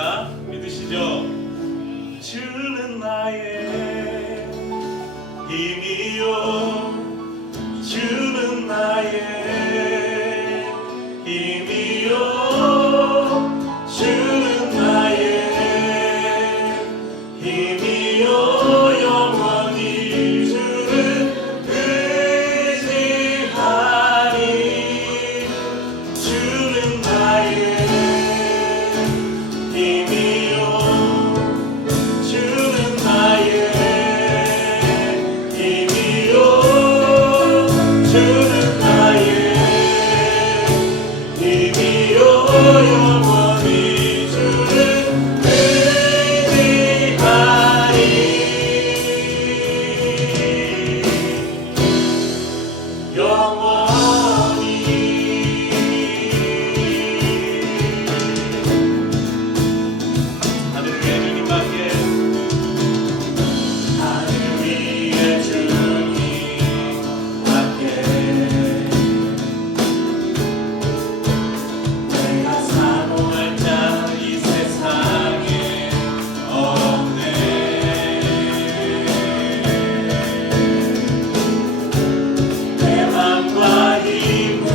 합니다. 믿으시죠? 주는 나의 힘이요, 주는 나의 힘이요, 주는 나의 힘이요, 영원히 주를 의지하리. 주는 나의 힘이요, 주는 나의 힘이요, 주는 나의 힘이요, 영원히 주를 의지하리. 영원히 하늘 위에 주님밖에, 하늘 위에 주님밖에 내가 사모할 자 이 세상에 없네. 내 맘과 힘은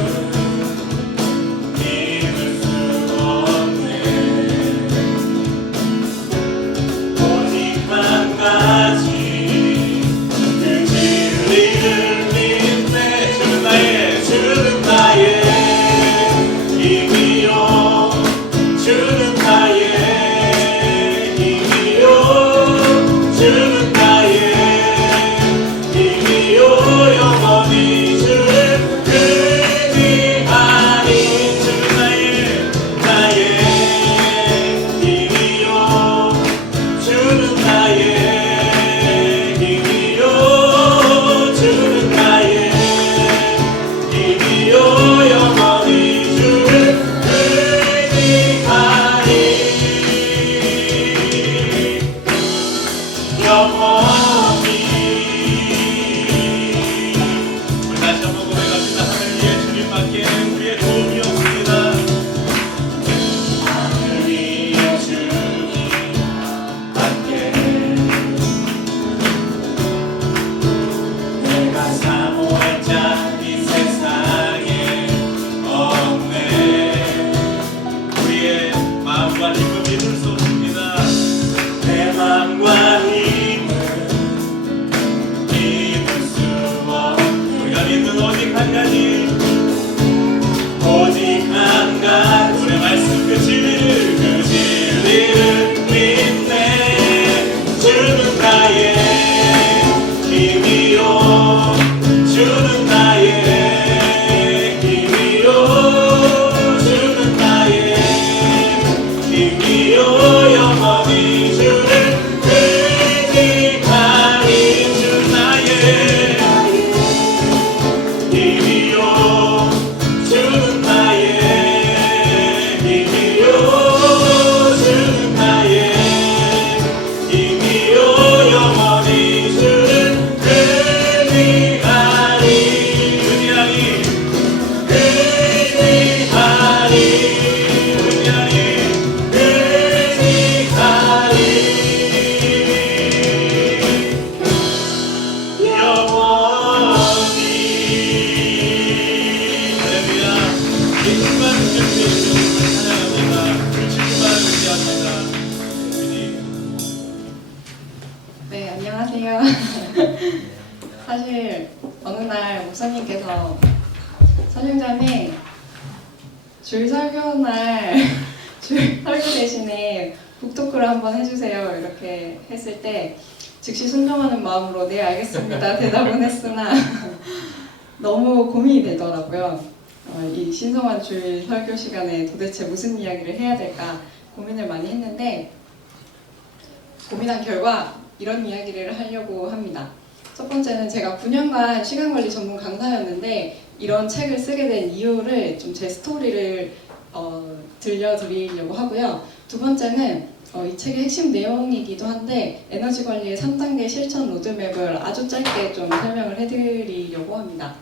이룰 수 없네. 오직 한 가지 그 진리를 믿네. 주는 나의 힘이요, 주는 나의 힘이요, 주는 나의 힘이요, 영원히 주를 의지하리. 주는 나의 힘이요, 주는 나의 힘이요, 주는 나의 힘이요, 영원히 주를 의지하리. 영원히. 우리 다시 한번 고백합시다. 하늘 위에 주님밖에 우리의 도움이 없습니다. 하늘 위에 주님밖에 내가 사모할 자 이 세상에 없네. 우리의 마음과 힘은 믿을 수 없습니다. 내 마음과 힘은 믿을 수 없습니다. 우리가 믿는 오직 한 가지, 오직 한 가지, 우리 말씀 그 진리를 믿네. 주는 나의 힘이요, 주는 나의 힘이요, 주는 나의 힘이요, 영원히 주를 의지하리. 주는 나의 힘이요, 주는 나의 힘이요, 주는 나의 힘이요, 영원히 주를 의지하리. 의지하리, 의지하리, 의지하리, 의지하리. 영원히. 할렐루야. 예수만 주님의 이름을 찬양합니다. 그 주님만 의지합니다. 네, 안녕하세요. 사실 어느 날 목사님께서 선행전에 줄 설교 날 줄 설교 대신에 북토크를 한번 해주세요 이렇게 했을 때 즉시 순종하는 마음으로 네 알겠습니다 대답은 했으나 너무 고민이 되더라고요. 이 신성한 줄 설교 시간에 도대체 무슨 이야기를 해야 될까 고민을 많이 했는데 고민한 결과 이런 이야기를 하려고 합니다. 첫 번째는 제가 9년간 시간관리 전문 강사였는데 이런 책을 쓰게 된 이유를 좀 제 스토리를 들려드리려고 하고요. 두 번째는 이 책의 핵심 내용이기도 한데 에너지 관리의 3단계 실천 로드맵을 아주 짧게 좀 설명을 해드리려고 합니다.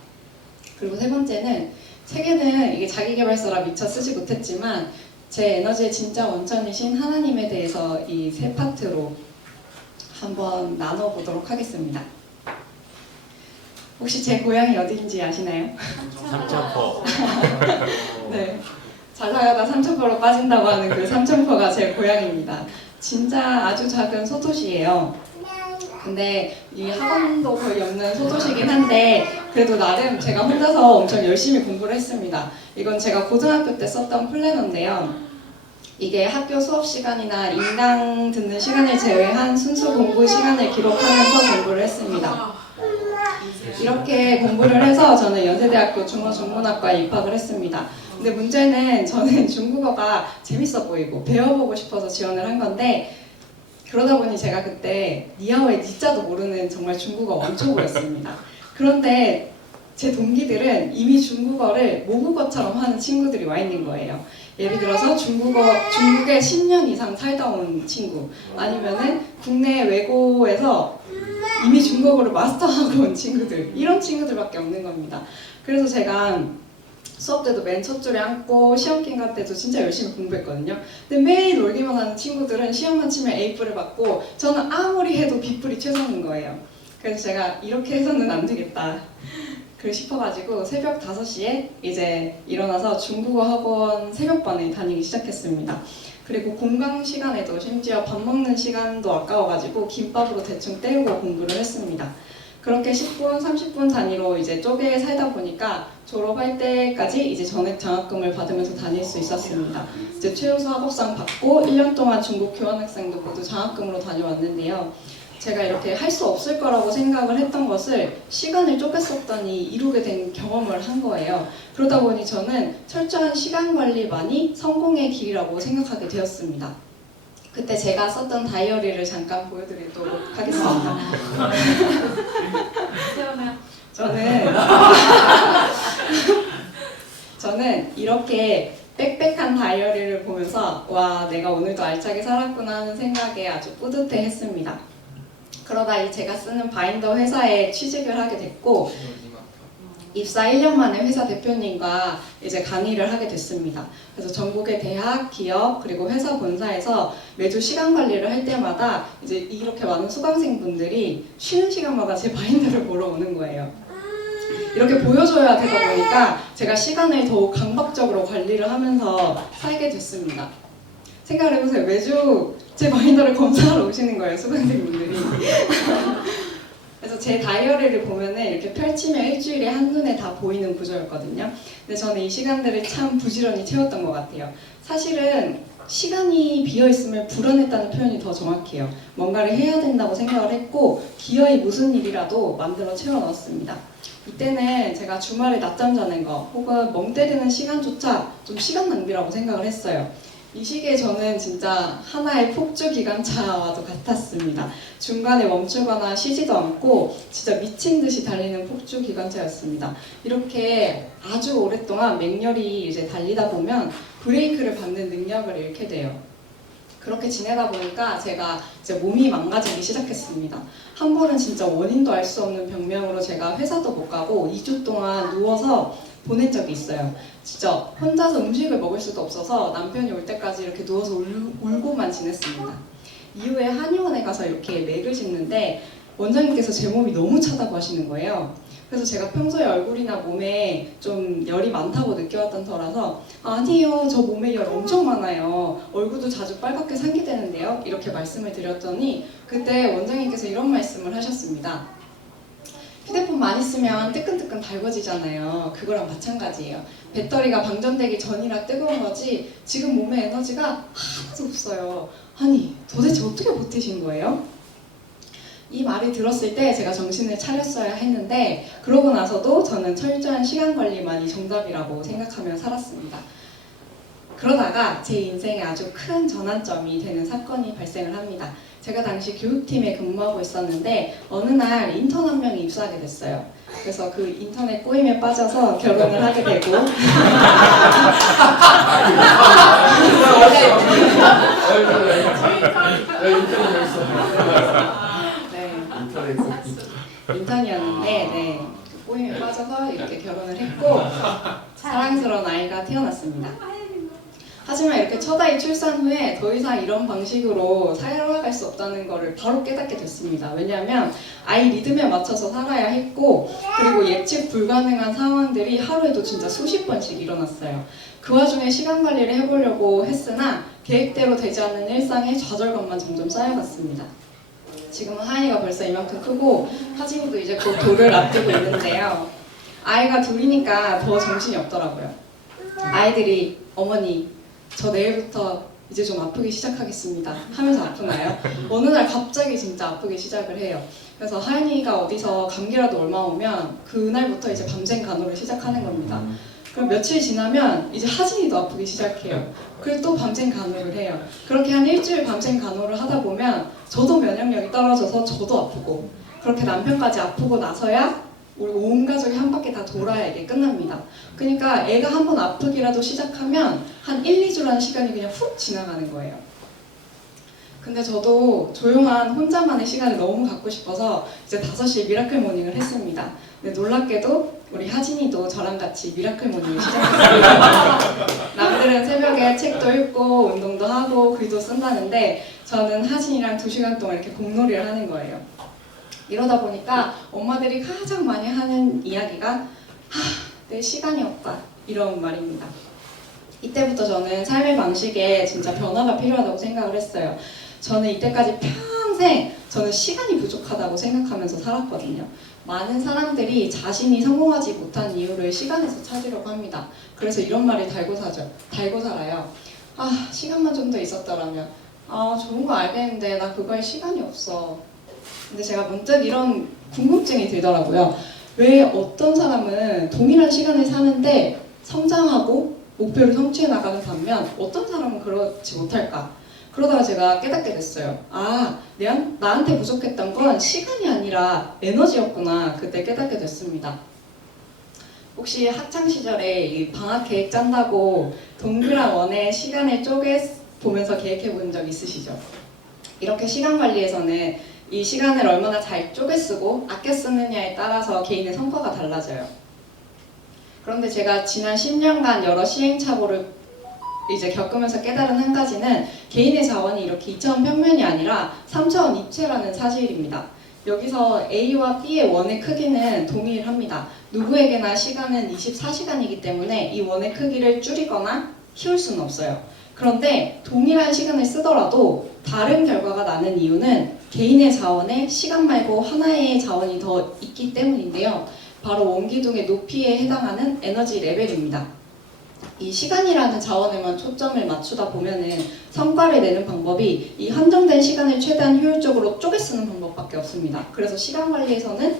그리고 세 번째는 책에는 이게 자기계발서라 미처 쓰지 못했지만 제 에너지의 진짜 원천이신 하나님에 대해서 이 세 파트로 한번 나눠보도록 하겠습니다. 혹시 제 고향이 어디인지 아시나요? 삼천포. 네. 잘 살다가 삼천포로 빠진다고 하는 그 삼천포가 제 고향입니다. 진짜 아주 작은 소도시예요. 근데 이 학원도 거의 없는 소도시긴 한데 그래도 나름 제가 혼자서 엄청 열심히 공부를 했습니다. 이건 제가 고등학교 때 썼던 플래너인데요. 이게 학교 수업 시간이나 인강 듣는 시간을 제외한 순수 공부 시간을 기록하면서 공부를 했습니다. 이렇게 공부를 해서 저는 연세대학교 중어중문학과에 입학을 했습니다. 근데 문제는 저는 중국어가 재밌어 보이고 배워보고 싶어서 지원을 한 건데 그러다 보니 제가 그때 니하오의 니자도 모르는 정말 중국어 원초보였습니다. 그런데 제 동기들은 이미 중국어를 모국어처럼 하는 친구들이 와 있는 거예요. 예를 들어서 중국에 10년 이상 살다 온 친구, 아니면은 국내 외고에서 이미 중국어를 마스터하고 온 친구들, 이런 친구들밖에 없는 겁니다. 그래서 제가 수업 때도 맨 첫 줄에 앉고 시험 기간 때도 진짜 열심히 공부했거든요. 근데 매일 놀기만 하는 친구들은 시험만 치면 A뿔을 받고 저는 아무리 해도 B뿔이 최선인 거예요. 그래서 제가 이렇게 해서는 안 되겠다 싶어가지고 새벽 5시에 이제 일어나서 중국어 학원 새벽반에 다니기 시작했습니다. 그리고 공강 시간에도 심지어 밥 먹는 시간도 아까워가지고 김밥으로 대충 때우고 공부를 했습니다. 그렇게 10분, 30분 단위로 이제 쪼개 살다 보니까 졸업할 때까지 이제 전액 장학금을 받으면서 다닐 수 있었습니다. 이제 최우수 학업상 받고 1년 동안 중국 교환학생도 모두 장학금으로 다녀왔는데요. 제가 이렇게 할 수 없을 거라고 생각을 했던 것을 시간을 쪼갰었더니 이루게 된 경험을 한 거예요. 그러다 보니 저는 철저한 시간 관리만이 성공의 길이라고 생각하게 되었습니다. 그때 제가 썼던 다이어리를 잠깐 보여드리도록 하겠습니다. 저는 이렇게 빽빽한 다이어리를 보면서 와, 내가 오늘도 알차게 살았구나 하는 생각에 아주 뿌듯해 했습니다. 그러다 제가 쓰는 바인더 회사에 취직을 하게 됐고 입사 1년 만에 회사 대표님과 이제 강의를 하게 됐습니다. 그래서 전국의 대학, 기업, 그리고 회사 본사에서 매주 시간 관리를 할 때마다 이제 이렇게 많은 수강생분들이 쉬는 시간마다 제 바인더를 보러 오는 거예요. 이렇게 보여줘야 되다 보니까 제가 시간을 더욱 강박적으로 관리를 하면서 살게 됐습니다. 생각을 해보세요. 매주 제 바인더를 검사하러 오시는 거예요, 수강생분들이. 그래서 제 다이어리를 보면은 이렇게 펼치면 일주일에 한눈에 다 보이는 구조였거든요. 근데 저는 이 시간들을 참 부지런히 채웠던 것 같아요. 사실은 시간이 비어있으면 불안했다는 표현이 더 정확해요. 뭔가를 해야 된다고 생각을 했고 기어이 무슨 일이라도 만들어 채워 넣었습니다. 이때는 제가 주말에 낮잠 자는 거 혹은 멍 때리는 시간조차 좀 시간 낭비라고 생각을 했어요. 이 시기에 저는 진짜 하나의 폭주 기관차와도 같았습니다. 중간에 멈추거나 쉬지도 않고 진짜 미친 듯이 달리는 폭주 기관차였습니다. 이렇게 아주 오랫동안 맹렬히 이제 달리다 보면 브레이크를 밟는 능력을 잃게 돼요. 그렇게 지내다 보니까 제가 이제 몸이 망가지기 시작했습니다. 한 번은 진짜 원인도 알 수 없는 병명으로 제가 회사도 못 가고 2주 동안 누워서 보낸 적이 있어요. 진짜 혼자서 음식을 먹을 수도 없어서 남편이 올 때까지 이렇게 누워서 울고만 지냈습니다. 이후에 한의원에 가서 이렇게 맥을 짚는데 원장님께서 제 몸이 너무 차다고 하시는 거예요. 그래서 제가 평소에 얼굴이나 몸에 좀 열이 많다고 느껴왔던 터라서 아니요, 저 몸에 열 엄청 많아요. 얼굴도 자주 빨갛게 상기되는데요. 이렇게 말씀을 드렸더니 그때 원장님께서 이런 말씀을 하셨습니다. 휴대폰 많이 쓰면 뜨끈뜨끈 달궈지잖아요. 그거랑 마찬가지예요. 배터리가 방전되기 전이라 뜨거운 거지 지금 몸에 에너지가 하나도 없어요. 아니, 도대체 어떻게 버티신 거예요? 이 말을 들었을 때 제가 정신을 차렸어야 했는데 그러고 나서도 저는 철저한 시간 관리만이 정답이라고 생각하며 살았습니다. 그러다가 제 인생에 아주 큰 전환점이 되는 사건이 발생을 합니다. 제가 당시 교육팀에 근무하고 있었는데 어느 날 인턴 한 명이 입사하게 됐어요. 그래서 그 인턴의 꼬임에 빠져서 결혼을 하게 되고 인턴이었는데 그 꼬임에 빠져서 이렇게 결혼을 했고 사랑스러운 아이가 태어났습니다. 하지만 하지만 이렇게 첫 아이 출산 후에 더 이상 이런 방식으로 살아갈 수 없다는 것을 바로 깨닫게 됐습니다. 왜냐하면 아이 리듬에 맞춰서 살아야 했고, 그리고 예측 불가능한 상황들이 하루에도 진짜 수십 번씩 일어났어요. 그 와중에 시간 관리를 해보려고 했으나 계획대로 되지 않는 일상에 좌절감만 점점 쌓여갔습니다. 지금은 하인이가 벌써 이만큼 크고 하진이도 이제 곧 돌을 앞두고 있는데요. 아이가 둘이니까 더 정신이 없더라고요. 아이들이 어머니 저 내일부터 이제 좀 아프기 시작하겠습니다 하면서 아프나요? 어느 날 갑자기 진짜 아프기 시작을 해요. 그래서 하인이가 어디서 감기라도 얼마 오면 그날부터 이제 밤샘 간호를 시작하는 겁니다. 그럼 며칠 지나면 이제 하진이도 아프기 시작해요. 그리고 또 밤샘 간호를 해요. 그렇게 한 일주일 밤샘 간호를 하다 보면 저도 면역력이 떨어져서 저도 아프고, 그렇게 남편까지 아프고 나서야 우리 온 가족이 한 바퀴 다 돌아야 이게 끝납니다. 그러니까 애가 한 번 아프기라도 시작하면 한 1, 2주라는 시간이 그냥 훅 지나가는 거예요. 근데 저도 조용한 혼자만의 시간을 너무 갖고 싶어서 이제 5시에 미라클 모닝을 했습니다. 근데 놀랍게도 우리 하진이도 저랑 같이 미라클 모닝을 시작했습니다. 남들은 새벽에 책도 읽고 운동도 하고 글도 쓴다는데 저는 하진이랑 2시간 동안 이렇게 공놀이를 하는 거예요. 이러다 보니까 엄마들이 가장 많이 하는 이야기가 내 시간이 없다, 이런 말입니다. 이때부터 저는 삶의 방식에 진짜 변화가 필요하다고 생각을 했어요. 저는 이때까지 평생 저는 시간이 부족하다고 생각하면서 살았거든요. 많은 사람들이 자신이 성공하지 못한 이유를 시간에서 찾으려고 합니다. 그래서 이런 말을 달고 살아요. 시간만 좀 더 있었더라면. 좋은 거 알겠는데 나 그거에 시간이 없어. 근데 제가 문득 이런 궁금증이 들더라고요. 왜 어떤 사람은 동일한 시간을 사는데 성장하고 목표를 성취해 나가는 반면 어떤 사람은 그렇지 못할까? 그러다가 제가 깨닫게 됐어요. 나한테 부족했던 건 시간이 아니라 에너지였구나. 그때 깨닫게 됐습니다. 혹시 학창 시절에 이 방학 계획 짠다고 동그란 원에 시간을 쪼개 보면서 계획해 본 적 있으시죠? 이렇게 시간 관리에서는 이 시간을 얼마나 잘 쪼개 쓰고 아껴 쓰느냐에 따라서 개인의 성과가 달라져요. 그런데 제가 지난 10년간 여러 시행착오를 이제 겪으면서 깨달은 한 가지는 개인의 자원이 이렇게 2차원 평면이 아니라 3차원 입체라는 사실입니다. 여기서 A와 B의 원의 크기는 동일합니다. 누구에게나 시간은 24시간이기 때문에 이 원의 크기를 줄이거나 키울 수는 없어요. 그런데 동일한 시간을 쓰더라도 다른 결과가 나는 이유는 개인의 자원에 시간 말고 하나의 자원이 더 있기 때문인데요. 바로 원기둥의 높이에 해당하는 에너지 레벨입니다. 이 시간이라는 자원에만 초점을 맞추다 보면은 성과를 내는 방법이 이 한정된 시간을 최대한 효율적으로 쪼개 쓰는 방법밖에 없습니다. 그래서 시간 관리에서는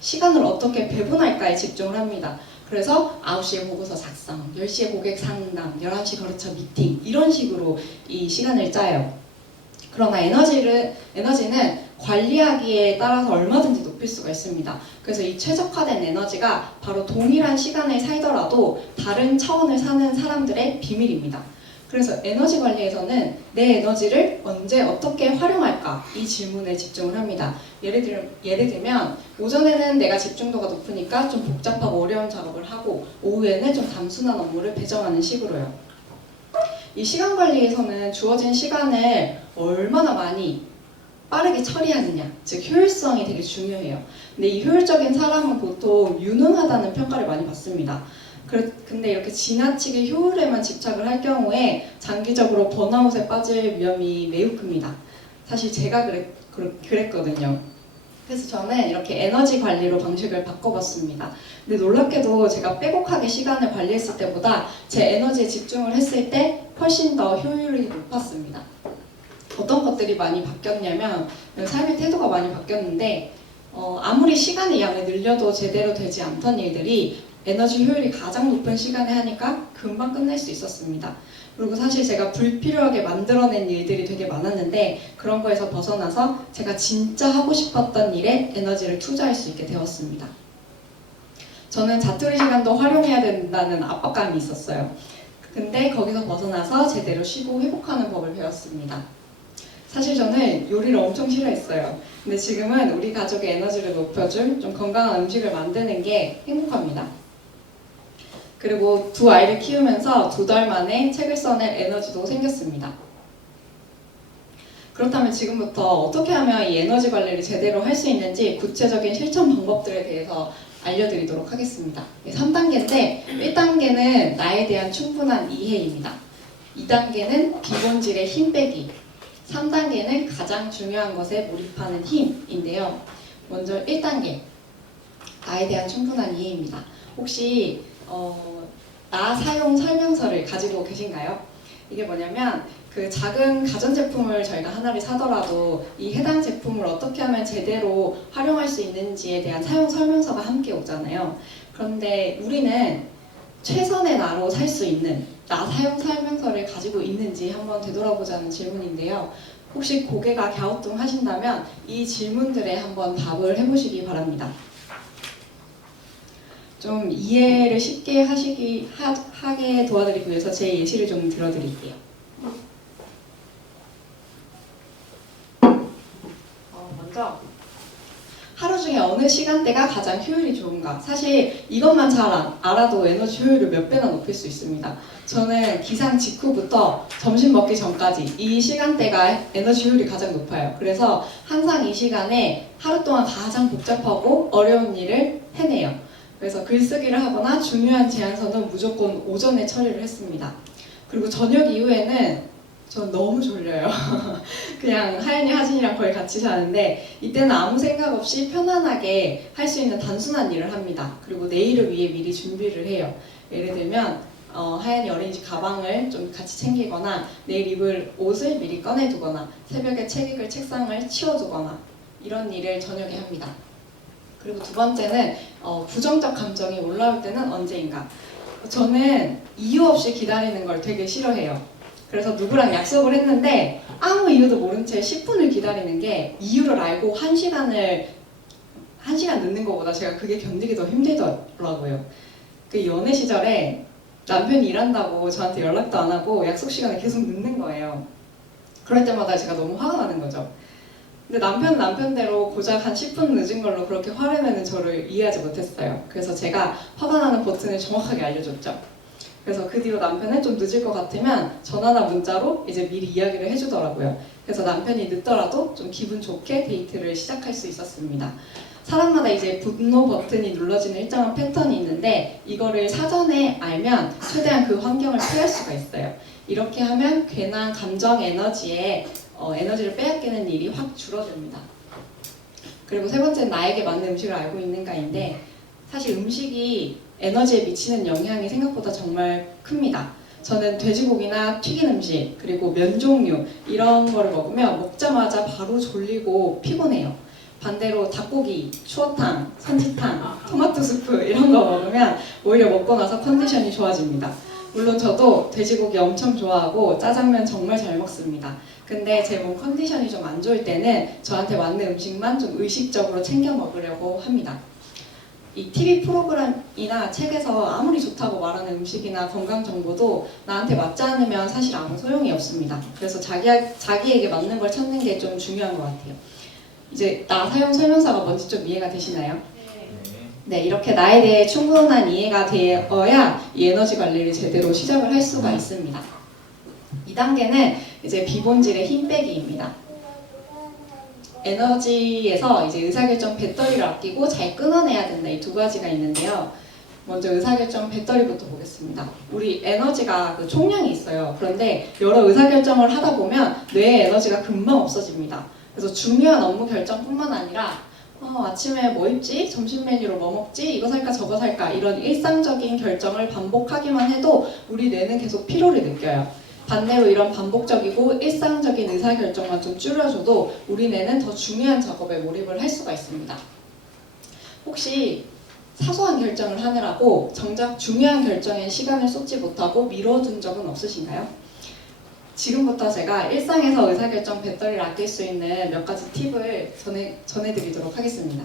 시간을 어떻게 배분할까에 집중을 합니다. 그래서 9시에 보고서 작성, 10시에 고객 상담, 11시 거래처 미팅, 이런 식으로 이 시간을 짜요. 그러나 에너지는 관리하기에 따라서 얼마든지 높일 수가 있습니다. 그래서 이 최적화된 에너지가 바로 동일한 시간을 살더라도 다른 차원을 사는 사람들의 비밀입니다. 그래서 에너지 관리에서는 내 에너지를 언제 어떻게 활용할까, 이 질문에 집중을 합니다. 예를 들면 오전에는 내가 집중도가 높으니까 좀 복잡하고 어려운 작업을 하고, 오후에는 좀 단순한 업무를 배정하는 식으로요. 이 시간 관리에서는 주어진 시간을 얼마나 많이 빠르게 처리하느냐, 즉 효율성이 되게 중요해요. 근데 이 효율적인 사람은 보통 유능하다는 평가를 많이 받습니다. 근데 이렇게 지나치게 효율에만 집착을 할 경우에 장기적으로 번아웃에 빠질 위험이 매우 큽니다. 사실 제가 그랬거든요. 그래서 저는 이렇게 에너지 관리로 방식을 바꿔봤습니다. 근데 놀랍게도 제가 빼곡하게 시간을 관리했을 때보다 제 에너지에 집중을 했을 때 훨씬 더 효율이 높았습니다. 어떤 것들이 많이 바뀌었냐면 삶의 태도가 많이 바뀌었는데, 아무리 시간의 양을 늘려도 제대로 되지 않던 일들이 에너지 효율이 가장 높은 시간에 하니까 금방 끝낼 수 있었습니다. 그리고 사실 제가 불필요하게 만들어낸 일들이 되게 많았는데 그런 거에서 벗어나서 제가 진짜 하고 싶었던 일에 에너지를 투자할 수 있게 되었습니다. 저는 자투리 시간도 활용해야 된다는 압박감이 있었어요. 근데 거기서 벗어나서 제대로 쉬고 회복하는 법을 배웠습니다. 사실 저는 요리를 엄청 싫어했어요. 근데 지금은 우리 가족의 에너지를 높여줄 좀 건강한 음식을 만드는 게 행복합니다. 그리고 두 아이를 키우면서 2달 만에 책을 써낼 에너지도 생겼습니다. 그렇다면 지금부터 어떻게 하면 이 에너지 관리를 제대로 할 수 있는지 구체적인 실천 방법들에 대해서 알려드리도록 하겠습니다. 3단계인데 1단계는 나에 대한 충분한 이해입니다. 2단계는 비본질의 힘 빼기, 3단계는 가장 중요한 것에 몰입하는 힘인데요. 먼저 1단계, 나에 대한 충분한 이해입니다. 혹시 나 사용 설명서를 가지고 계신가요? 이게 뭐냐면 그 작은 가전제품을 저희가 하나를 사더라도 이 해당 제품을 어떻게 하면 제대로 활용할 수 있는지에 대한 사용 설명서가 함께 오잖아요. 그런데 우리는 최선의 나로 살 수 있는 나 사용 설명서를 가지고 있는지 한번 되돌아보자는 질문인데요. 혹시 고개가 갸우뚱하신다면 이 질문들에 한번 답을 해보시기 바랍니다. 좀 이해를 쉽게 하게 도와드리기 위해서 제 예시를 좀 들어드릴게요. 먼저 하루 중에 어느 시간대가 가장 효율이 좋은가? 사실 이것만 잘 알아도 에너지 효율을 몇 배나 높일 수 있습니다. 저는 기상 직후부터 점심 먹기 전까지 이 시간대가 에너지 효율이 가장 높아요. 그래서 항상 이 시간에 하루 동안 가장 복잡하고 어려운 일을 해내요. 그래서 글쓰기를 하거나 중요한 제안서는 무조건 오전에 처리를 했습니다. 그리고 저녁 이후에는 전 너무 졸려요. 그냥 하연이, 하진이랑 거의 같이 자는데 이때는 아무 생각 없이 편안하게 할 수 있는 단순한 일을 합니다. 그리고 내일을 위해 미리 준비를 해요. 예를 들면 하연이 어린이집 가방을 좀 같이 챙기거나 내일 입을 옷을 미리 꺼내두거나 새벽에 책 읽을 책상을 치워두거나 이런 일을 저녁에 합니다. 그리고 두 번째는 부정적 감정이 올라올 때는 언제인가. 저는 이유 없이 기다리는 걸 되게 싫어해요. 그래서 누구랑 약속을 했는데 아무 이유도 모른 채 10분을 기다리는 게 이유를 알고 1시간 늦는 것보다 제가 그게 견디기 더 힘들더라고요. 그 연애 시절에 남편이 일한다고 저한테 연락도 안 하고 약속 시간에 계속 늦는 거예요. 그럴 때마다 제가 너무 화가 나는 거죠. 근데 남편은 남편대로 고작 한 10분 늦은 걸로 그렇게 화를 내는 저를 이해하지 못했어요. 그래서 제가 화가 나는 버튼을 정확하게 알려줬죠. 그래서 그 뒤로 남편은 좀 늦을 것 같으면 전화나 문자로 이제 미리 이야기를 해주더라고요. 그래서 남편이 늦더라도 좀 기분 좋게 데이트를 시작할 수 있었습니다. 사람마다 이제 분노 버튼이 눌러지는 일정한 패턴이 있는데 이거를 사전에 알면 최대한 그 환경을 피할 수가 있어요. 이렇게 하면 괜한 감정 에너지를 빼앗기는 일이 확 줄어듭니다. 그리고 세 번째는 나에게 맞는 음식을 알고 있는가인데 사실 음식이 에너지에 미치는 영향이 생각보다 정말 큽니다. 저는 돼지고기나 튀긴 음식 그리고 면 종류 이런 거를 먹으면 먹자마자 바로 졸리고 피곤해요. 반대로 닭고기, 추어탕, 선지탕, 토마토 수프 이런 거 먹으면 오히려 먹고 나서 컨디션이 좋아집니다. 물론 저도 돼지고기 엄청 좋아하고 짜장면 정말 잘 먹습니다. 근데 제 몸 컨디션이 좀 안 좋을 때는 저한테 맞는 음식만 좀 의식적으로 챙겨 먹으려고 합니다. 이 TV 프로그램이나 책에서 아무리 좋다고 말하는 음식이나 건강 정보도 나한테 맞지 않으면 사실 아무 소용이 없습니다. 그래서 자기에게 맞는 걸 찾는 게 좀 중요한 것 같아요. 이제 나 사용 설명서가 뭔지 좀 이해가 되시나요? 네, 이렇게 나에 대해 충분한 이해가 되어야 이 에너지 관리를 제대로 시작을 할 수가 있습니다. 2단계는 이제 비본질의 힘 빼기입니다. 에너지에서 이제 의사결정 배터리를 아끼고 잘 끊어내야 된다. 이 두 가지가 있는데요. 먼저 의사결정 배터리부터 보겠습니다. 우리 에너지가 그 총량이 있어요. 그런데 여러 의사결정을 하다 보면 뇌의 에너지가 금방 없어집니다. 그래서 중요한 업무 결정뿐만 아니라 아침에 뭐 입지? 점심 메뉴로 뭐 먹지? 이거 살까 저거 살까? 이런 일상적인 결정을 반복하기만 해도 우리 뇌는 계속 피로를 느껴요. 반대로 이런 반복적이고 일상적인 의사결정만 좀 줄여줘도 우리 뇌는 더 중요한 작업에 몰입을 할 수가 있습니다. 혹시 사소한 결정을 하느라고 정작 중요한 결정에 시간을 쏟지 못하고 미뤄둔 적은 없으신가요? 지금부터 제가 일상에서 의사결정 배터리를 아낄 수 있는 몇 가지 팁을 전해드리도록 하겠습니다.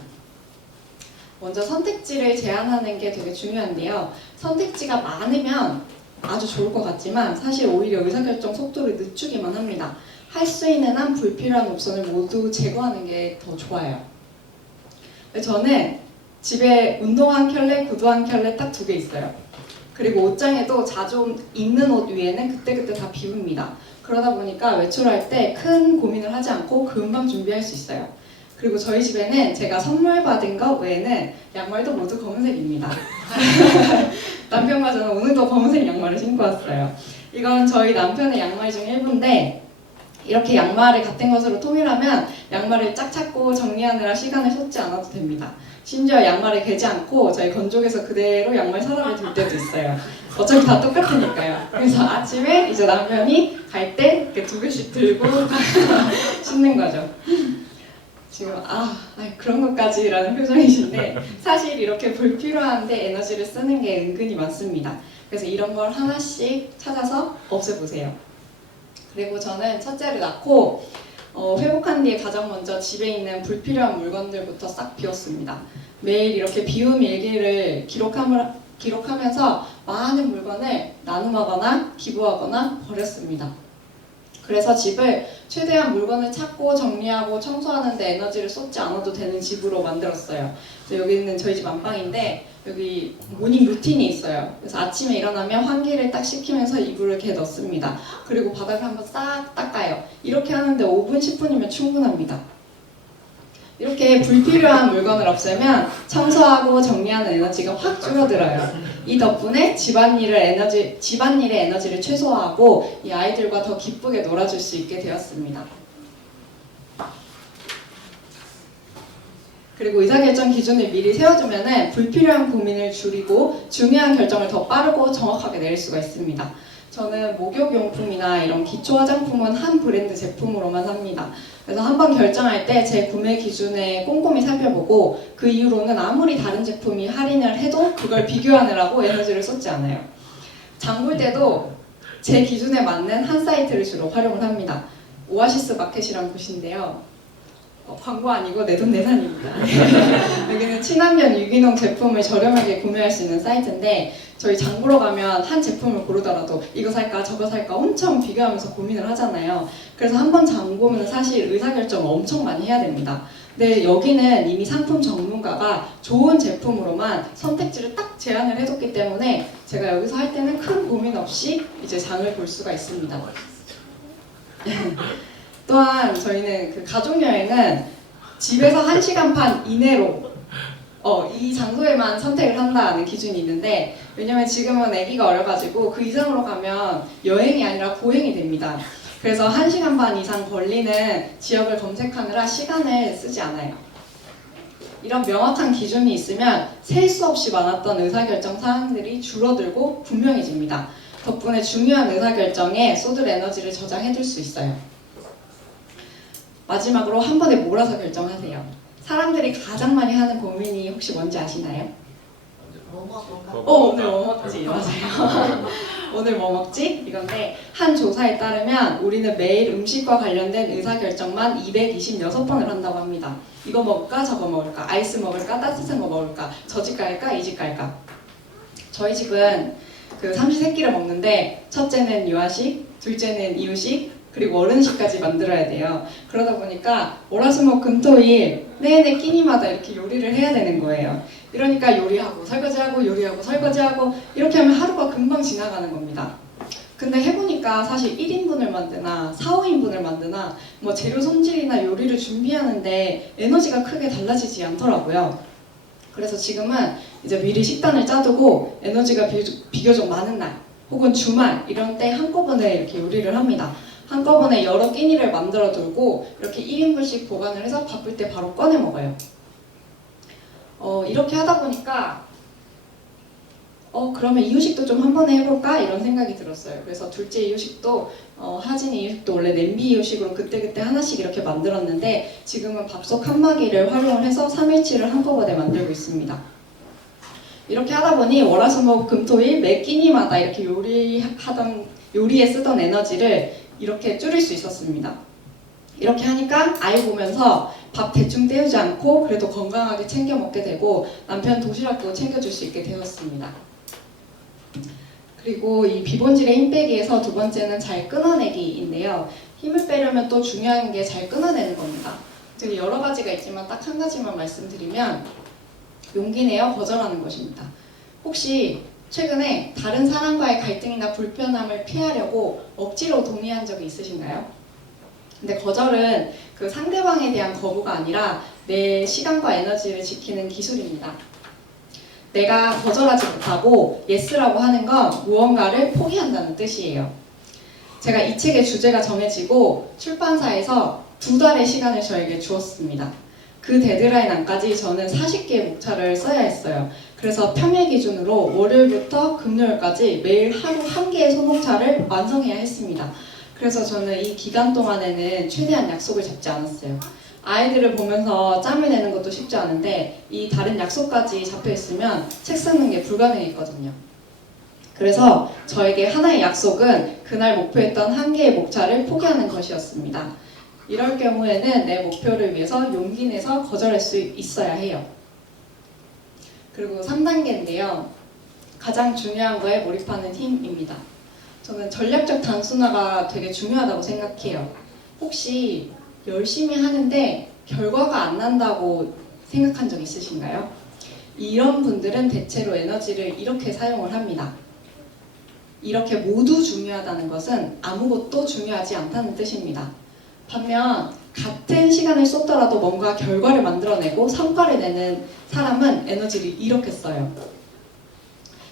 먼저 선택지를 제한하는 게 되게 중요한데요. 선택지가 많으면 아주 좋을 것 같지만 사실 오히려 의사결정 속도를 늦추기만 합니다. 할 수 있는 한 불필요한 옵션을 모두 제거하는 게 더 좋아요. 저는 집에 운동 한 켤레, 구두 한 켤레 딱 2개 있어요. 그리고 옷장에도 자주 입는 옷 위에는 그때그때 다 비웁니다. 그러다 보니까 외출할 때 큰 고민을 하지 않고 금방 준비할 수 있어요. 그리고 저희 집에는 제가 선물 받은 것 외에는 양말도 모두 검은색입니다. 남편과 저는 오늘도 검은색 양말을 신고 왔어요. 이건 저희 남편의 양말 중 일부인데 이렇게 양말을 같은 것으로 통일하면 양말을 짝 찾고 정리하느라 시간을 쏟지 않아도 됩니다. 심지어 양말을 개지 않고 저희 건조기에서 그대로 양말 서랍에 둘 때도 있어요. 어차피 다 똑같으니까요. 그래서 아침에 이제 남편이 갈 때 이렇게 두 개씩 들고 신는 거죠. 지금 그런 것까지라는 표정이신데 사실 이렇게 불필요한데 에너지를 쓰는 게 은근히 많습니다. 그래서 이런 걸 하나씩 찾아서 없애보세요. 그리고 저는 첫째를 낳고 회복한 뒤에 가장 먼저 집에 있는 불필요한 물건들부터 싹 비웠습니다. 매일 이렇게 비움 일기를 기록하면서 많은 물건을 나눔하거나 기부하거나 버렸습니다. 그래서 집을 최대한 물건을 찾고 정리하고 청소하는 데 에너지를 쏟지 않아도 되는 집으로 만들었어요. 그래서 여기는 저희 집 안방인데 여기 모닝 루틴이 있어요. 그래서 아침에 일어나면 환기를 딱 시키면서 이불을 이렇게 넣습니다. 그리고 바닥을 한번 싹 닦아요. 이렇게 하는데 5분, 10분이면 충분합니다. 이렇게 불필요한 물건을 없애면 청소하고 정리하는 에너지가 확 줄어들어요. 이 덕분에 집안일의 에너지를 최소화하고 이 아이들과 더 기쁘게 놀아줄 수 있게 되었습니다. 그리고 의사결정 기준을 미리 세워두면 불필요한 고민을 줄이고 중요한 결정을 더 빠르고 정확하게 내릴 수가 있습니다. 저는 목욕용품이나 이런 기초 화장품은 한 브랜드 제품으로만 삽니다. 그래서 한번 결정할 때 제 구매 기준에 꼼꼼히 살펴보고 그 이후로는 아무리 다른 제품이 할인을 해도 그걸 비교하느라고 에너지를 쏟지 않아요. 장 볼 때도 제 기준에 맞는 한 사이트를 주로 활용을 합니다. 오아시스 마켓이라는 곳인데요. 광고 아니고 내돈내산입니다. 여기는 친환경 유기농 제품을 저렴하게 구매할 수 있는 사이트인데 저희 장 보러 가면 한 제품을 고르더라도 이거 살까 저거 살까 엄청 비교하면서 고민을 하잖아요. 그래서 한 번 장 보면 사실 의사결정을 엄청 많이 해야 됩니다. 근데 여기는 이미 상품 전문가가 좋은 제품으로만 선택지를 딱 제안을 해뒀기 때문에 제가 여기서 할 때는 큰 고민 없이 이제 장을 볼 수가 있습니다. 또한 저희는 그 가족여행은 집에서 1시간 반 이내로 이 장소에만 선택을 한다는 기준이 있는데 왜냐면 지금은 아기가 어려가지고 그 이상으로 가면 여행이 아니라 보행이 됩니다. 그래서 1시간 반 이상 걸리는 지역을 검색하느라 시간을 쓰지 않아요. 이런 명확한 기준이 있으면 셀 수 없이 많았던 의사결정 사항들이 줄어들고 분명해집니다. 덕분에 중요한 의사결정에 쏟을 에너지를 저장해둘 수 있어요. 마지막으로 한 번에 몰아서 결정하세요. 사람들이 가장 많이 하는 고민이 혹시 뭔지 아시나요? 오늘 뭐 먹지? 맞아요. 오늘 뭐 먹지? 이건데 한 조사에 따르면 우리는 매일 음식과 관련된 의사결정만 226번을 한다고 합니다. 이거 먹을까? 저거 먹을까? 아이스 먹을까? 따뜻한 거 먹을까? 저 집 갈까? 이 집 갈까? 저희 집은 그 삼시세끼를 먹는데 첫째는 유아식, 둘째는 이유식, 그리고 어른식까지 만들어야 돼요. 그러다 보니까 월화수목금토일 내내 끼니마다 이렇게 요리를 해야 되는 거예요. 이러니까 요리하고 설거지하고 요리하고 설거지하고 이렇게 하면 하루가 금방 지나가는 겁니다. 근데 해보니까 사실 1인분을 만드나 4, 5인분을 만드나 뭐 재료 손질이나 요리를 준비하는데 에너지가 크게 달라지지 않더라고요. 그래서 지금은 이제 미리 식단을 짜두고 에너지가 비교적 많은 날 혹은 주말 이런 때 한꺼번에 이렇게 요리를 합니다. 한꺼번에 여러 끼니를 만들어 두고 이렇게 1인분씩 보관을 해서 바쁠 때 바로 꺼내 먹어요. 이렇게 하다 보니까 그러면 이유식도 좀 한 번에 해볼까? 이런 생각이 들었어요. 그래서 둘째 이유식도 하진 이유식도 원래 냄비 이유식으로 그때그때 하나씩 이렇게 만들었는데 지금은 밥솥 칸막이를 활용을 해서 3일치를 한꺼번에 만들고 있습니다. 이렇게 하다 보니 월화수목금토일 매 끼니마다 이렇게 요리에 쓰던 에너지를 이렇게 줄일 수 있었습니다. 이렇게 하니까 아이 보면서 밥 대충 때우지 않고 그래도 건강하게 챙겨 먹게 되고 남편 도시락도 챙겨줄 수 있게 되었습니다. 그리고 이 비본질의 힘 빼기에서 두 번째는 잘 끊어내기인데요. 힘을 빼려면 또 중요한 게 잘 끊어내는 겁니다. 되게 여러 가지가 있지만 딱 한 가지만 말씀드리면 용기 내어 거절하는 것입니다. 혹시 최근에 다른 사람과의 갈등이나 불편함을 피하려고 억지로 동의한 적이 있으신가요? 근데 거절은 그 상대방에 대한 거부가 아니라 내 시간과 에너지를 지키는 기술입니다. 내가 거절하지 못하고 예스라고 하는 건 무언가를 포기한다는 뜻이에요. 제가 이 책의 주제가 정해지고 출판사에서 2달의 시간을 저에게 주었습니다. 그 데드라인 안까지 저는 40개의 목차를 써야 했어요. 그래서 평일 기준으로 월요일부터 금요일까지 매일 하루 1개의 소목차를 완성해야 했습니다. 그래서 저는 이 기간 동안에는 최대한 약속을 잡지 않았어요. 아이들을 보면서 짬을 내는 것도 쉽지 않은데 이 다른 약속까지 잡혀 있으면 책 쓰는 게 불가능했거든요. 그래서 저에게 하나의 약속은 그날 목표했던 1개의 목차를 포기하는 것이었습니다. 이럴 경우에는 내 목표를 위해서 용기 내서 거절할 수 있어야 해요. 그리고 3단계인데요. 가장 중요한 거에 몰입하는 힘입니다. 저는 전략적 단순화가 되게 중요하다고 생각해요. 혹시 열심히 하는데 결과가 안 난다고 생각한 적 있으신가요? 이런 분들은 대체로 에너지를 이렇게 사용을 합니다. 이렇게 모두 중요하다는 것은 아무것도 중요하지 않다는 뜻입니다. 반면 같은 시간을 쏟더라도 뭔가 결과를 만들어내고 성과를 내는 사람은 에너지를 이렇게 써요.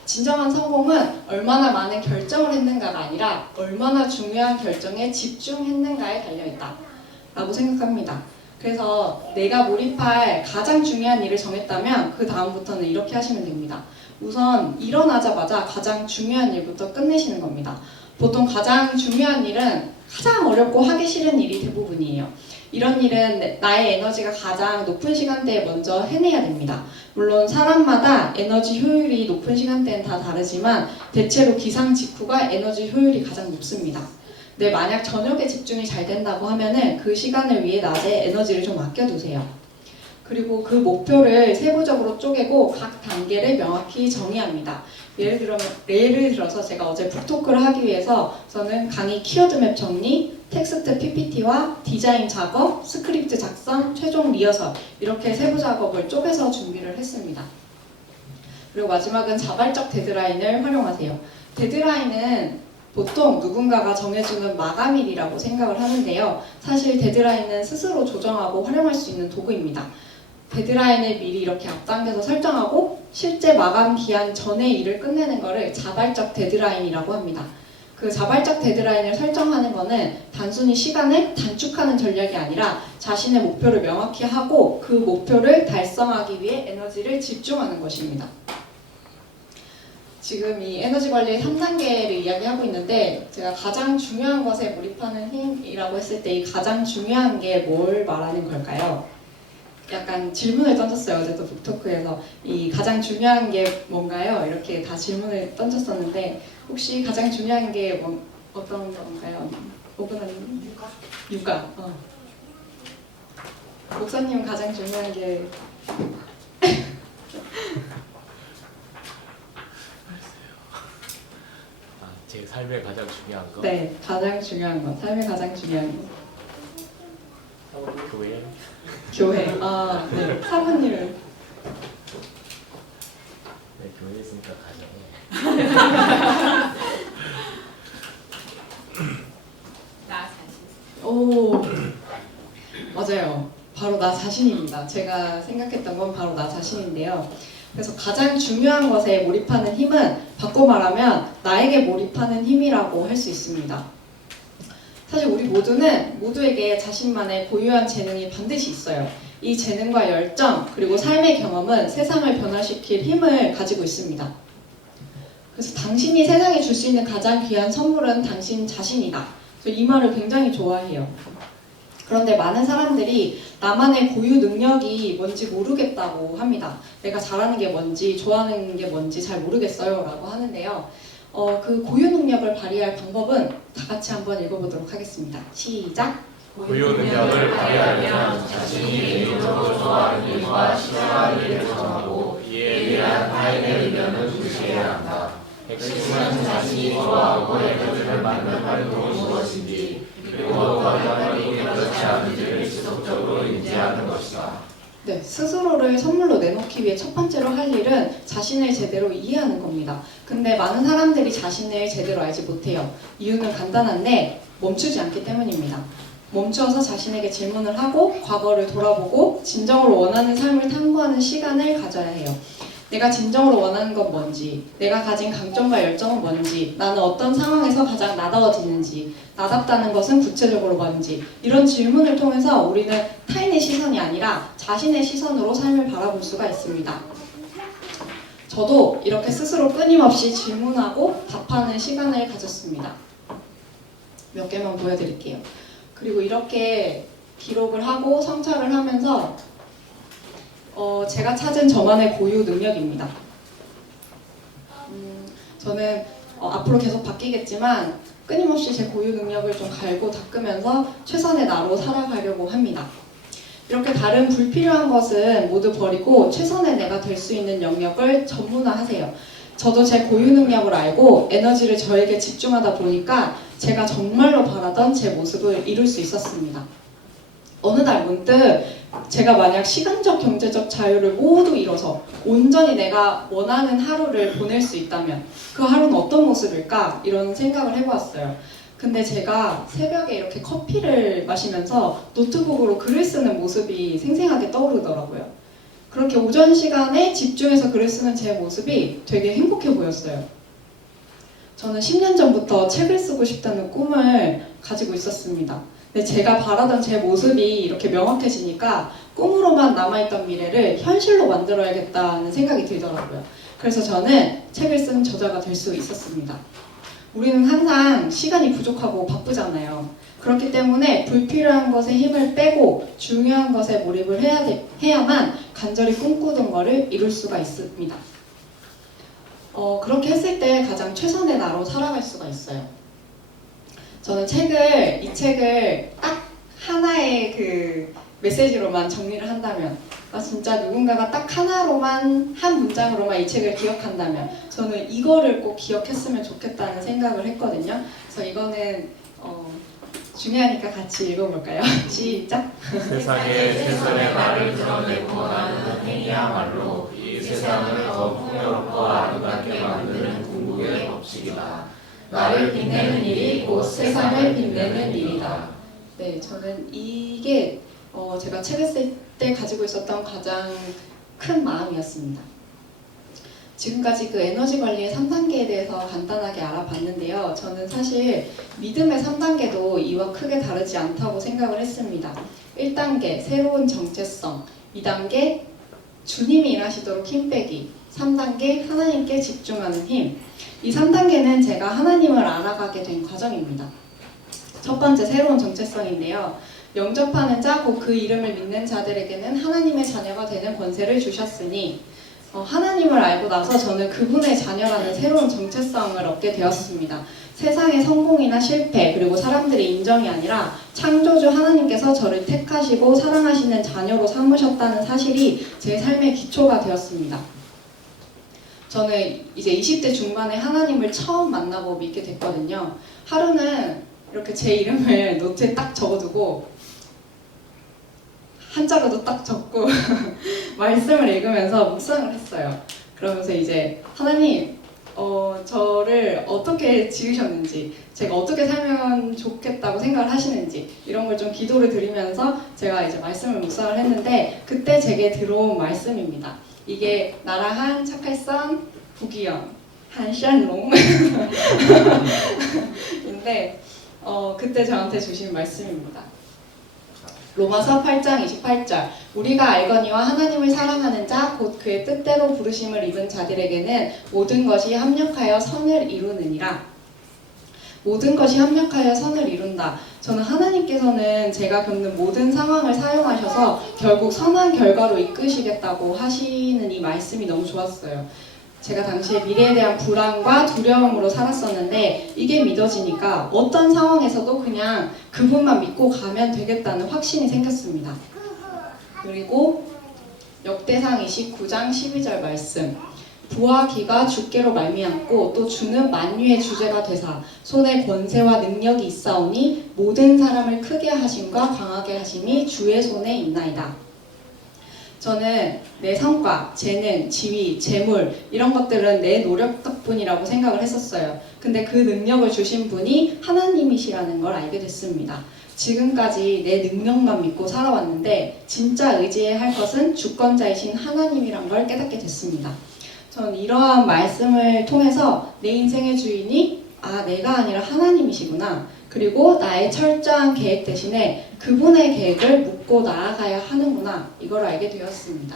진정한 성공은 얼마나 많은 결정을 했는가가 아니라 얼마나 중요한 결정에 집중했는가에 달려있다 라고 생각합니다. 그래서 내가 몰입할 가장 중요한 일을 정했다면 그 다음부터는 이렇게 하시면 됩니다. 우선 일어나자마자 가장 중요한 일부터 끝내시는 겁니다. 보통 가장 중요한 일은 가장 어렵고 하기 싫은 일이 대부분이에요. 이런 일은 나의 에너지가 가장 높은 시간대에 먼저 해내야 됩니다. 물론 사람마다 에너지 효율이 높은 시간대는 다 다르지만 대체로 기상 직후가 에너지 효율이 가장 높습니다. 근데 만약 저녁에 집중이 잘 된다고 하면은 그 시간을 위해 낮에 에너지를 좀 아껴두세요. 그리고 그 목표를 세부적으로 쪼개고 각 단계를 명확히 정의합니다. 예를 들어서 제가 어제 북토크를 하기 위해서 저는 강의 키워드맵 정리, 텍스트 PPT와 디자인 작업, 스크립트 작성, 최종 리허설 이렇게 세부 작업을 쪼개서 준비를 했습니다. 그리고 마지막은 자발적 데드라인을 활용하세요. 데드라인은 보통 누군가가 정해주는 마감일이라고 생각을 하는데요. 사실 데드라인은 스스로 조정하고 활용할 수 있는 도구입니다. 데드라인을 미리 이렇게 앞당겨서 설정하고 실제 마감 기한 전에 일을 끝내는 것을 자발적 데드라인이라고 합니다. 그 자발적 데드라인을 설정하는 것은 단순히 시간을 단축하는 전략이 아니라 자신의 목표를 명확히 하고 그 목표를 달성하기 위해 에너지를 집중하는 것입니다. 지금 이 에너지 관리의 3단계를 이야기하고 있는데 제가 가장 중요한 것에 몰입하는 힘이라고 했을 때 이 가장 중요한 게 뭘 말하는 걸까요? 약간 질문을 던졌어요. 어제 또 북토크에서 이 가장 중요한 게 뭔가요? 이렇게 다 질문을 던졌었는데 혹시 가장 중요한 게 어떤 건가요? 오근아님? 육아. 목사님 가장 중요한 게 제 삶의 가장 중요한 거? 네, 가장 중요한 거. 삶의 가장 중요한 거. 교회? 교회. 네. 사모님은? 네, 교회에 있으니까 가정에. 나 자신. 오, 맞아요. 바로 나 자신입니다. 제가 생각했던 건 바로 나 자신인데요. 그래서 가장 중요한 것에 몰입하는 힘은 바꿔 말하면 나에게 몰입하는 힘이라고 할 수 있습니다. 사실 우리 모두에게 자신만의 고유한 재능이 반드시 있어요. 이 재능과 열정 그리고 삶의 경험은 세상을 변화시킬 힘을 가지고 있습니다. 그래서 당신이 세상에 줄 수 있는 가장 귀한 선물은 당신 자신이다. 이 말을 굉장히 좋아해요. 그런데 많은 사람들이 나만의 고유 능력이 뭔지 모르겠다고 합니다. 내가 잘하는 게 뭔지 좋아하는 게 뭔지 잘 모르겠어요 라고 하는데요. 그 고유 능력을 발휘할 방법은 다 같이 한번 읽어보도록 하겠습니다. 시작! 고유 능력을 발휘하려면 자신이 개인적으로 좋아하는 일과 싫어하는 일을 정하고 이에 대한 타인의 의견을 무시해야 한다. 핵심은 자신이 좋아하고 에너지를 받는 활동이 무엇인지 그리고 어떤 활동이 그렇지 않은지를 지속적으로 인지하는 것이다. 네, 스스로를 선물로 내놓기 위해 첫 번째로 할 일은 자신을 제대로 이해하는 겁니다. 근데 많은 사람들이 자신을 제대로 알지 못해요. 이유는 간단한데 멈추지 않기 때문입니다. 멈추어서 자신에게 질문을 하고 과거를 돌아보고 진정으로 원하는 삶을 탐구하는 시간을 가져야 해요. 내가 진정으로 원하는 건 뭔지, 내가 가진 강점과 열정은 뭔지, 나는 어떤 상황에서 가장 나다워지는지, 나답다는 것은 구체적으로 뭔지, 이런 질문을 통해서 우리는 타인의 시선이 아니라 자신의 시선으로 삶을 바라볼 수가 있습니다. 저도 이렇게 스스로 끊임없이 질문하고 답하는 시간을 가졌습니다. 몇 개만 보여드릴게요. 그리고 이렇게 기록을 하고 성찰을 하면서 제가 찾은 저만의 고유 능력입니다. 저는 앞으로 계속 바뀌겠지만 끊임없이 제 고유 능력을 좀 갈고 닦으면서 최선의 나로 살아가려고 합니다. 이렇게 다른 불필요한 것은 모두 버리고 최선의 내가 될 수 있는 영역을 전문화하세요. 저도 제 고유 능력을 알고 에너지를 저에게 집중하다 보니까 제가 정말로 바라던 제 모습을 이룰 수 있었습니다. 어느 날 문득 제가 만약 시간적 경제적 자유를 모두 잃어서 온전히 내가 원하는 하루를 보낼 수 있다면 그 하루는 어떤 모습일까? 이런 생각을 해보았어요. 근데 제가 새벽에 이렇게 커피를 마시면서 노트북으로 글을 쓰는 모습이 생생하게 떠오르더라고요. 그렇게 오전 시간에 집중해서 글을 쓰는 제 모습이 되게 행복해 보였어요. 저는 10년 전부터 책을 쓰고 싶다는 꿈을 가지고 있었습니다. 근데 제가 바라던 제 모습이 이렇게 명확해지니까 꿈으로만 남아있던 미래를 현실로 만들어야겠다는 생각이 들더라고요. 그래서 저는 책을 쓴 저자가 될 수 있었습니다. 우리는 항상 시간이 부족하고 바쁘잖아요. 그렇기 때문에 불필요한 것에 힘을 빼고 중요한 것에 몰입을 해야만 간절히 꿈꾸던 것을 이룰 수가 있습니다. 그렇게 했을 때 가장 최선의 나로 살아갈 수가 있어요. 저는 이 책을 딱 하나의 그 메시지로만 정리를 한다면, 진짜 누군가가 딱 하나로만, 한 문장으로만 이 책을 기억한다면 저는 이거를 꼭 기억했으면 좋겠다는 생각을 했거든요. 그래서 이거는 중요하니까 같이 읽어볼까요? 시작! 세상에 최선의 나를 드러내고 원하는 행위야말로 이 세상을 더 풍요롭고 아름답게 만드는 궁극의 법칙이다. 나를 빛내는 일이 곧 세상을 빛내는 일이다. 네, 저는 이게 제가 책을 쓸 때 가지고 있었던 가장 큰 마음이었습니다. 지금까지 그 에너지 관리의 3단계에 대해서 간단하게 알아봤는데요. 저는 사실 믿음의 3단계도 이와 크게 다르지 않다고 생각을 했습니다. 1단계, 새로운 정체성. 2단계, 주님이 일하시도록 힘 빼기. 3단계, 하나님께 집중하는 힘. 이 3단계는 제가 하나님을 알아가게 된 과정입니다. 첫 번째, 새로운 정체성인데요. 영접하는 자, 곧 그 이름을 믿는 자들에게는 하나님의 자녀가 되는 권세를 주셨으니 하나님을 알고 나서 저는 그분의 자녀라는 새로운 정체성을 얻게 되었습니다. 세상의 성공이나 실패, 그리고 사람들의 인정이 아니라 창조주 하나님께서 저를 택하시고 사랑하시는 자녀로 삼으셨다는 사실이 제 삶의 기초가 되었습니다. 저는 이제 20대 중반에 하나님을 처음 만나고 믿게 됐거든요. 하루는 이렇게 제 이름을 노트에 딱 적어두고 한자로도 딱 적고 말씀을 읽으면서 묵상을 했어요. 그러면서 이제 하나님 저를 어떻게 지으셨는지, 제가 어떻게 살면 좋겠다고 생각을 하시는지 이런 걸 좀 기도를 드리면서 제가 이제 말씀을 묵상을 했는데 그때 제게 들어온 말씀입니다. 이게 나라한 착할성 부기영 한샨롱 인데 그때 저한테 주신 말씀입니다. 로마서 8장 28절 우리가 알거니와 하나님을 사랑하는 자 곧 그의 뜻대로 부르심을 입은 자들에게는 모든 것이 합력하여 선을 이루느니라. 모든 것이 합력하여 선을 이룬다. 저는 하나님께서는 제가 겪는 모든 상황을 사용하셔서 결국 선한 결과로 이끄시겠다고 하시는 이 말씀이 너무 좋았어요. 제가 당시에 미래에 대한 불안과 두려움으로 살았었는데 이게 믿어지니까 어떤 상황에서도 그냥 그분만 믿고 가면 되겠다는 확신이 생겼습니다. 그리고 역대상 29장 12절 말씀 부와 기가 주께로 말미암고 또 주는 만유의 주제가 되사 손에 권세와 능력이 있사오니 모든 사람을 크게 하심과 강하게 하심이 주의 손에 있나이다. 저는 내 성과, 재능, 지위, 재물 이런 것들은 내 노력 덕분이라고 생각을 했었어요. 근데 그 능력을 주신 분이 하나님이시라는 걸 알게 됐습니다. 지금까지 내 능력만 믿고 살아왔는데 진짜 의지해야 할 것은 주권자이신 하나님이란 걸 깨닫게 됐습니다. 저는 이러한 말씀을 통해서 내 인생의 주인이 내가 아니라 하나님이시구나. 그리고 나의 철저한 계획 대신에 그분의 계획을 묻고 나아가야 하는구나. 이걸 알게 되었습니다.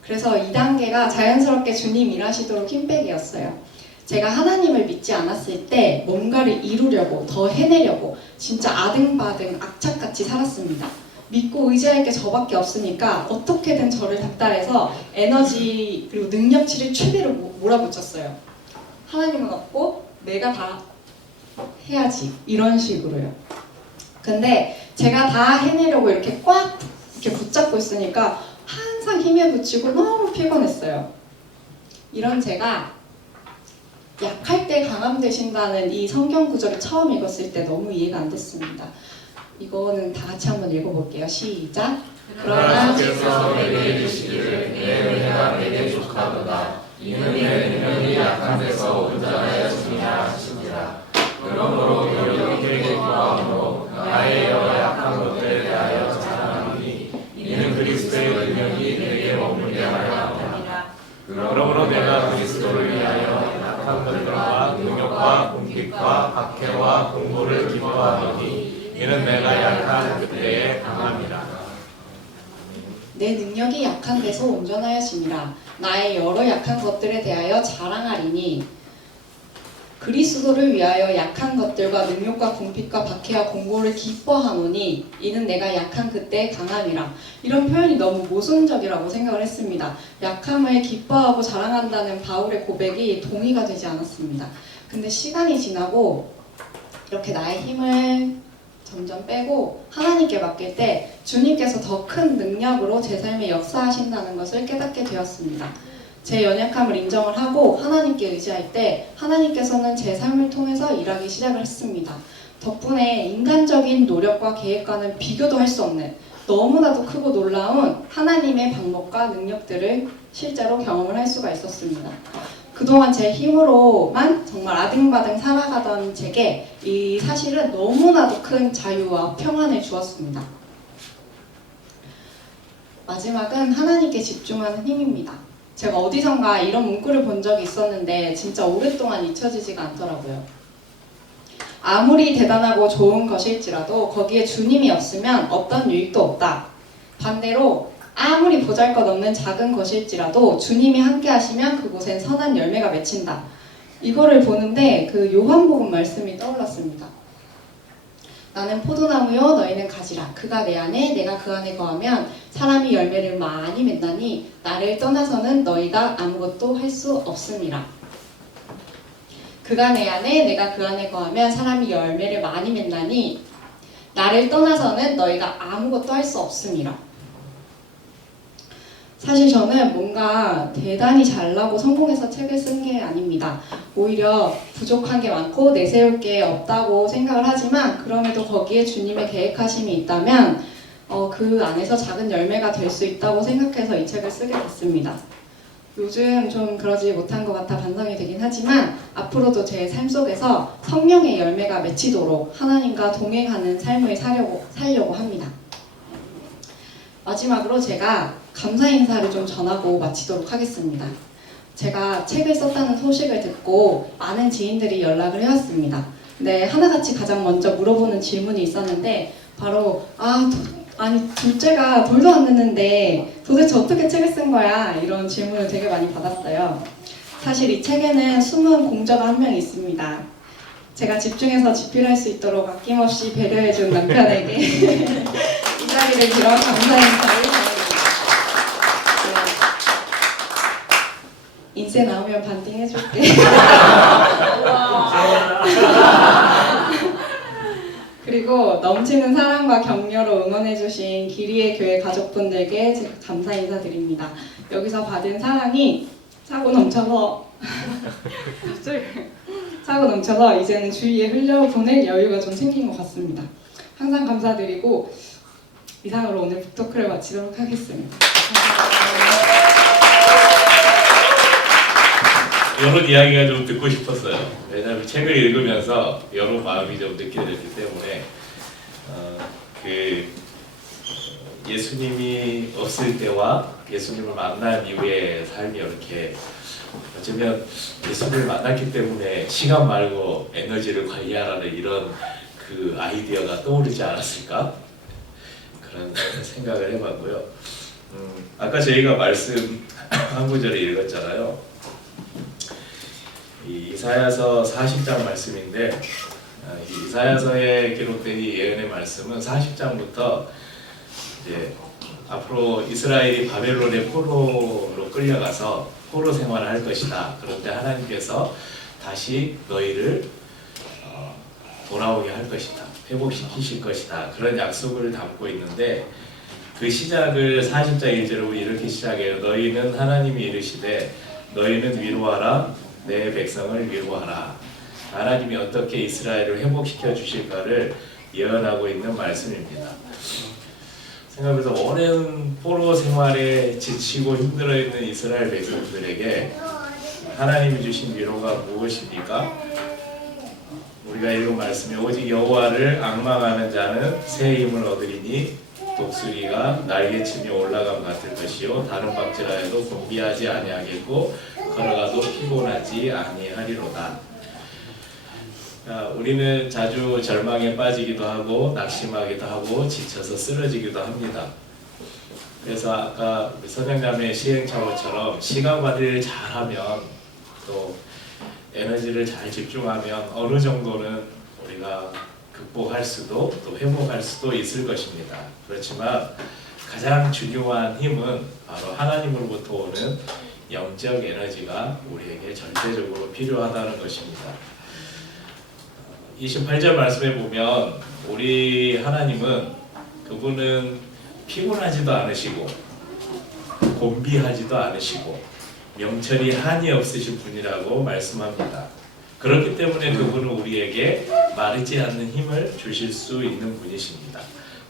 그래서 2단계가 자연스럽게 주님 일하시도록 힘빼기였어요. 제가 하나님을 믿지 않았을 때 뭔가를 이루려고 더 해내려고 진짜 아등바등 악착같이 살았습니다. 믿고 의지할 게 저밖에 없으니까 어떻게든 저를 닥달해서 에너지 그리고 능력치를 최대로 몰아붙였어요. 하나님은 없고 내가 다 해야지 이런 식으로요. 근데 제가 다 해내려고 이렇게 꽉 이렇게 붙잡고 있으니까 항상 힘에 부치고 너무 피곤했어요. 이런 제가 약할 때 강함 되신다는 이 성경 구절을 처음 읽었을 때 너무 이해가 안 됐습니다. 이거는 다 같이 한번 읽어볼게요. 시작. 그러나 주께서 내게 이르시기를 내 은혜가 내게 족하도다. 이는 내 능력이 약한 데서 온전하였으니라 하시니라. 그러므로 너희도 길게 구하므로 나의 여러 약한 것들에 대하여 자랑하니 이는 그리스도의 능력이 내게 머물게 하려 함이라. 그러므로 내가 그리스도를 위하여 약한 것들과 능력과 공격과 박해와 공고를 기뻐하노니 이는 내가 약한 그때에 강함이라. 내 능력이 약한 데서 온전하여짐이라. 나의 여러 약한 것들에 대하여 자랑하리니 그리스도를 위하여 약한 것들과 능력과 궁핍과 박해와 공고를 기뻐하노니 이는 내가 약한 그때 강함이라. 이런 표현이 너무 모순적이라고 생각을 했습니다. 약함을 기뻐하고 자랑한다는 바울의 고백이 동의가 되지 않았습니다. 근데 시간이 지나고 이렇게 나의 힘을 점점 빼고 하나님께 맡길 때 주님께서 더 큰 능력으로 제 삶에 역사하신다는 것을 깨닫게 되었습니다. 제 연약함을 인정을 하고 하나님께 의지할 때 하나님께서는 제 삶을 통해서 일하기 시작을 했습니다. 덕분에 인간적인 노력과 계획과는 비교도 할 수 없는 너무나도 크고 놀라운 하나님의 방법과 능력들을 실제로 경험을 할 수가 있었습니다. 그동안 제 힘으로만 정말 아등바등 살아가던 제게 이 사실은 너무나도 큰 자유와 평안을 주었습니다. 마지막은 하나님께 집중하는 힘입니다. 제가 어디선가 이런 문구를 본 적이 있었는데 진짜 오랫동안 잊혀지지가 않더라고요. 아무리 대단하고 좋은 것일지라도 거기에 주님이 없으면 어떤 유익도 없다. 반대로 아무리 보잘것없는 작은 것일지라도 주님이 함께 하시면 그곳엔 선한 열매가 맺힌다. 이거를 보는데 그 요한복음 말씀이 떠올랐습니다. 나는 포도나무요 너희는 가지라. 그가 내 안에 내가 그 안에 거하면 사람이 열매를 많이 맺나니 나를 떠나서는 너희가 아무것도 할 수 없음이라. 그가 내 안에 내가 그 안에 거하면 사람이 열매를 많이 맺나니 나를 떠나서는 너희가 아무것도 할 수 없음이라. 사실 저는 뭔가 대단히 잘나고 성공해서 책을 쓴 게 아닙니다. 오히려 부족한 게 많고 내세울 게 없다고 생각을 하지만 그럼에도 거기에 주님의 계획하심이 있다면 그 안에서 작은 열매가 될 수 있다고 생각해서 이 책을 쓰게 됐습니다. 요즘 좀 그러지 못한 것 같아 반성이 되긴 하지만 앞으로도 제 삶 속에서 성령의 열매가 맺히도록 하나님과 동행하는 삶을 살려고 합니다. 마지막으로 제가 감사 인사를 좀 전하고 마치도록 하겠습니다. 제가 책을 썼다는 소식을 듣고 많은 지인들이 연락을 해왔습니다. 근데 하나같이 가장 먼저 물어보는 질문이 있었는데 바로 아니 둘째가 돌도 안 됐는데 도대체 어떻게 책을 쓴 거야? 이런 질문을 되게 많이 받았어요. 사실 이 책에는 숨은 공저가 한 명 있습니다. 제가 집중해서 집필할 수 있도록 아낌없이 배려해준 남편에게 이 자리를 빌어 감사 인사를 전합니다. 인쇄 나오면 반띵 해줄게. 그리고 넘치는 사랑과 격려로 응원해주신 기리의 교회 가족분들께 제가 감사 인사드립니다. 여기서 받은 사랑이 차고 넘쳐서 이제는 주위에 흘려보낼 여유가 좀 생긴 것 같습니다. 항상 감사드리고 이상으로 오늘 북토크를 마치도록 하겠습니다. 여론 이야기가 좀 듣고 싶었어요. 왜냐하면 책을 읽으면서 여러 마음이 좀 느껴졌기 때문에 그 예수님이 없을 때와 예수님을 만난 이후의 삶이 이렇게 어쩌면 예수님을 만났기 때문에 시간 말고 에너지를 관리하라는 이런 그 아이디어가 떠오르지 않았을까? 그런 생각을 해봤고요. 아까 저희가 말씀 한 구절을 읽었잖아요. 이 이사야서 40장 말씀인데 이 이사야서에 기록된 이 예언의 말씀은 40장부터 이제 앞으로 이스라엘이 바벨론의 포로로 끌려가서 포로 생활을 할 것이다. 그런데 하나님께서 다시 너희를 돌아오게 할 것이다. 회복시키실 것이다. 그런 약속을 담고 있는데 그 시작을 40장 1절로 이렇게 시작해요. 너희는 하나님이 이르시되 너희는 위로하라. 내 백성을 위로하라. 하나님이 어떻게 이스라엘을 회복시켜 주실까를 예언하고 있는 말씀입니다. 생각해서 오랜 포로 생활에 지치고 힘들어있는 이스라엘 백성들에게 하나님이 주신 위로가 무엇입니까? 우리가 읽은 말씀에 오직 여호와를 앙망하는 자는 새 힘을 얻으리니 독수리가 날개치며 올라감 같을 것이요 다른 박질하여도 곤비하지 아니하겠고 걸어가도 피곤하지 아니하리로다. 우리는 자주 절망에 빠지기도 하고 낙심하기도 하고 지쳐서 쓰러지기도 합니다. 그래서 아까 우리 선생님의 시행착오처럼 시간 관리를 잘하면 또 에너지를 잘 집중하면 어느 정도는 우리가 극복할 수도 또 회복할 수도 있을 것입니다. 그렇지만 가장 중요한 힘은 바로 하나님으로부터 오는 영적 에너지가 우리에게 절대적으로 필요하다는 것입니다. 28절 말씀에 보면 우리 하나님은 그분은 피곤하지도 않으시고 곤비하지도 않으시고 명철이 한이 없으신 분이라고 말씀합니다. 그렇기 때문에 그분은 우리에게 마르지 않는 힘을 주실 수 있는 분이십니다.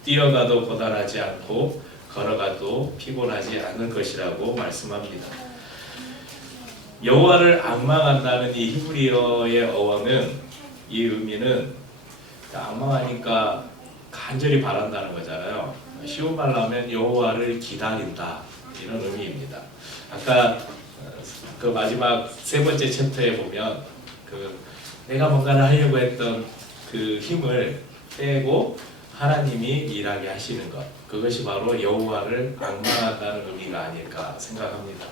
뛰어가도 고단하지 않고 걸어가도 피곤하지 않을 것이라고 말씀합니다. 여호와를 앙망한다는 이 히브리어의 어원은 이 의미는 앙망하니까 간절히 바란다는 거잖아요. 쉬운 말로 하면 여호와를 기다린다 이런 의미입니다. 아까 그 마지막 세 번째 챕터에 보면 그 내가 뭔가를 하려고 했던 그 힘을 빼고 하나님이 일하게 하시는 것, 그것이 바로 여호와를 앙망한다는 의미가 아닐까 생각합니다.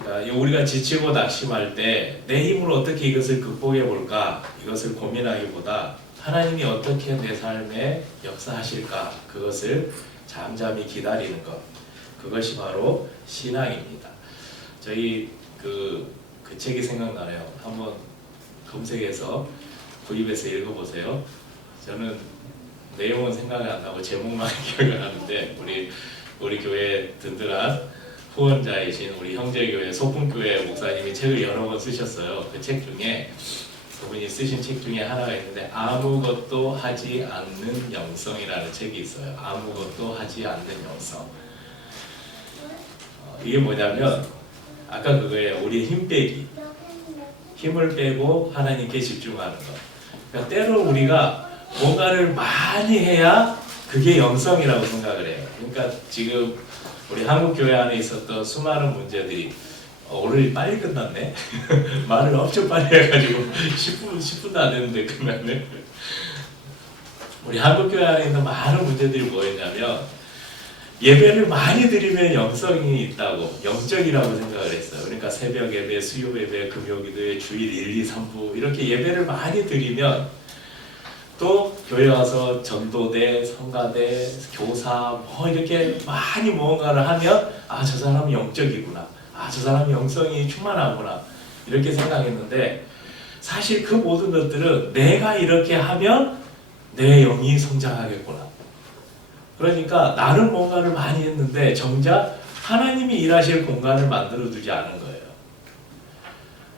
그러니까 우리가 지치고 낙심할 때 내 힘으로 어떻게 이것을 극복해 볼까 이것을 고민하기보다 하나님이 어떻게 내 삶에 역사하실까 그것을 잠잠히 기다리는 것, 그것이 바로 신앙입니다. 저희 그 책이 생각나네요. 한번 검색해서 구입해서 읽어보세요. 저는 내용은 생각이 안 나고 제목만 기억이 나는데 우리 교회 든든한 후원자이신 우리 형제교회 소풍교회 목사님이 책을 여러 번 쓰셨어요. 그 책 중에 그분이 쓰신 책 중에 하나가 있는데 아무것도 하지 않는 영성이라는 책이 있어요. 아무것도 하지 않는 영성. 이게 뭐냐면 아까 그거예요. 우리 힘 빼기. 힘을 빼고 하나님께 집중하는 것. 그러니까 때로 우리가 뭔가를 많이 해야 그게 영성이라고 생각을 해요. 그러니까 지금 우리 한국 교회 안에 있었던 수많은 문제들이 오늘 빨리 끝났네. 말을 엄청 빨리 해가지고 10분도 안 됐는데 끝났네. 우리 한국 교회 안에 있는 많은 문제들이 뭐였냐면 예배를 많이 드리면 영성이 있다고, 영적이라고 생각을 했어요. 그러니까 새벽 예배, 수요 예배, 금요 기도회, 주일 1, 2, 3부 이렇게 예배를 많이 드리면 또 교회 와서 전도대, 성가대, 교사 뭐 이렇게 많이 무언가를 하면 아, 저 사람이 영적이구나. 아, 저 사람이 영성이 충만하구나. 이렇게 생각했는데 사실 그 모든 것들은 내가 이렇게 하면 내 영이 성장하겠구나. 그러니까 나는 뭔가를 많이 했는데 정작 하나님이 일하실 공간을 만들어 두지 않은 거예요.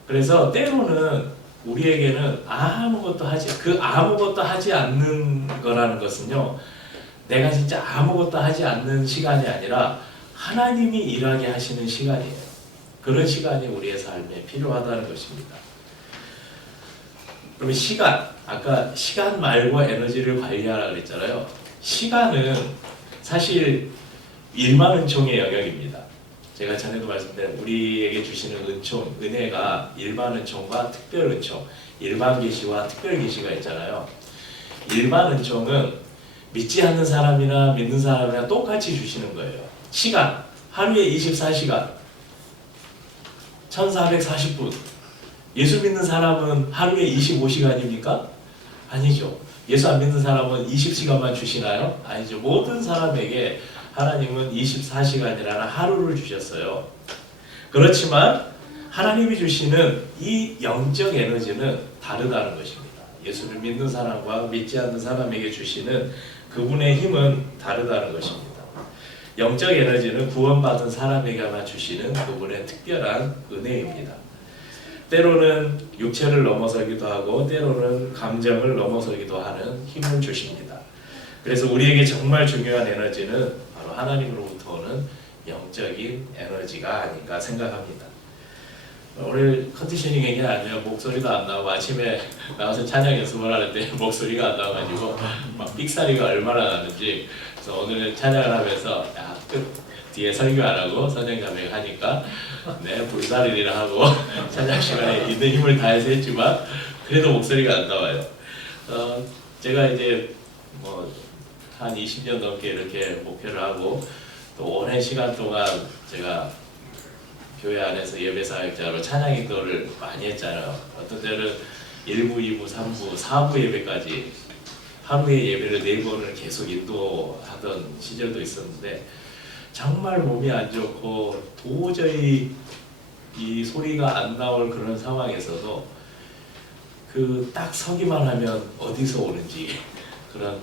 그래서 때로는 우리에게는 아무것도 하지 않는 거라는 것은요, 내가 진짜 아무것도 하지 않는 시간이 아니라 하나님이 일하게 하시는 시간이에요. 그런 시간이 우리의 삶에 필요하다는 것입니다. 그러면 시간, 아까 시간 말고 에너지를 관리하라 그랬잖아요. 시간은 사실 일반 은총의 영역입니다. 제가 전에도 말씀드린 우리에게 주시는 은총, 은혜가 일반 은총과 특별 은총, 일반 계시와 특별 계시가 있잖아요. 일반 은총은 믿지 않는 사람이나 믿는 사람이나 똑같이 주시는 거예요. 시간, 하루에 24시간, 1440분. 예수 믿는 사람은 하루에 25시간입니까? 아니죠. 예수 안 믿는 사람은 20시간만 주시나요? 아니죠. 모든 사람에게 하나님은 24시간이라는 하루를 주셨어요. 그렇지만 하나님이 주시는 이 영적 에너지는 다르다는 것입니다. 예수를 믿는 사람과 믿지 않는 사람에게 주시는 그분의 힘은 다르다는 것입니다. 영적 에너지는 구원받은 사람에게만 주시는 그분의 특별한 은혜입니다. 때로는 육체를 넘어서기도 하고 때로는 감정을 넘어서기도 하는 힘을 주십니다. 그래서 우리에게 정말 중요한 에너지는 바로 하나님으로부터 오는 영적인 에너지가 아닌가 생각합니다. 오늘 컨디셔닝이 아니라 목소리도 안 나오고 아침에 나와서 찬양 연습을 하는데 목소리가 안 나와가지고 막 삑사리가 얼마나 나는지, 그래서 오늘은 찬양을 하면서 뒤에 설교 안 하고 선생님이 하니까 불사리리라 하고 찬양 시간에 있는 힘을 다해서 했지만 그래도 목소리가 안 나와요. 제가 이제 한 20년 넘게 이렇게 목회를 하고 또 오랜 시간 동안 제가 교회 안에서 예배사역자로 찬양 인도를 많이 했잖아요. 어떤 때는 1부, 2부, 3부, 4부 예배까지 하루에 예배를 4번을 계속 인도하던 시절도 있었는데 정말 몸이 안 좋고 도저히 이 소리가 안 나올 그런 상황에서도 그 딱 서기만 하면 어디서 오는지 그런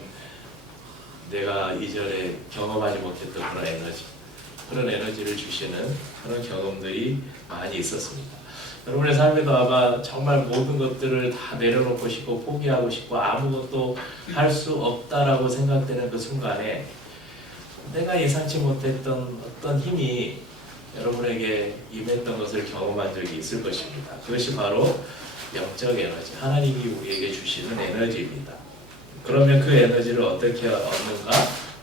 내가 이전에 경험하지 못했던 그런 에너지를 주시는 그런 경험들이 많이 있었습니다. 여러분의 삶에도 아마 정말 모든 것들을 다 내려놓고 싶고 포기하고 싶고 아무것도 할 수 없다라고 생각되는 그 순간에 내가 예상치 못했던 어떤 힘이 여러분에게 임했던 것을 경험한 적이 있을 것입니다. 그것이 바로 영적 에너지, 하나님이 우리에게 주시는 에너지입니다. 그러면 그 에너지를 어떻게 얻는가?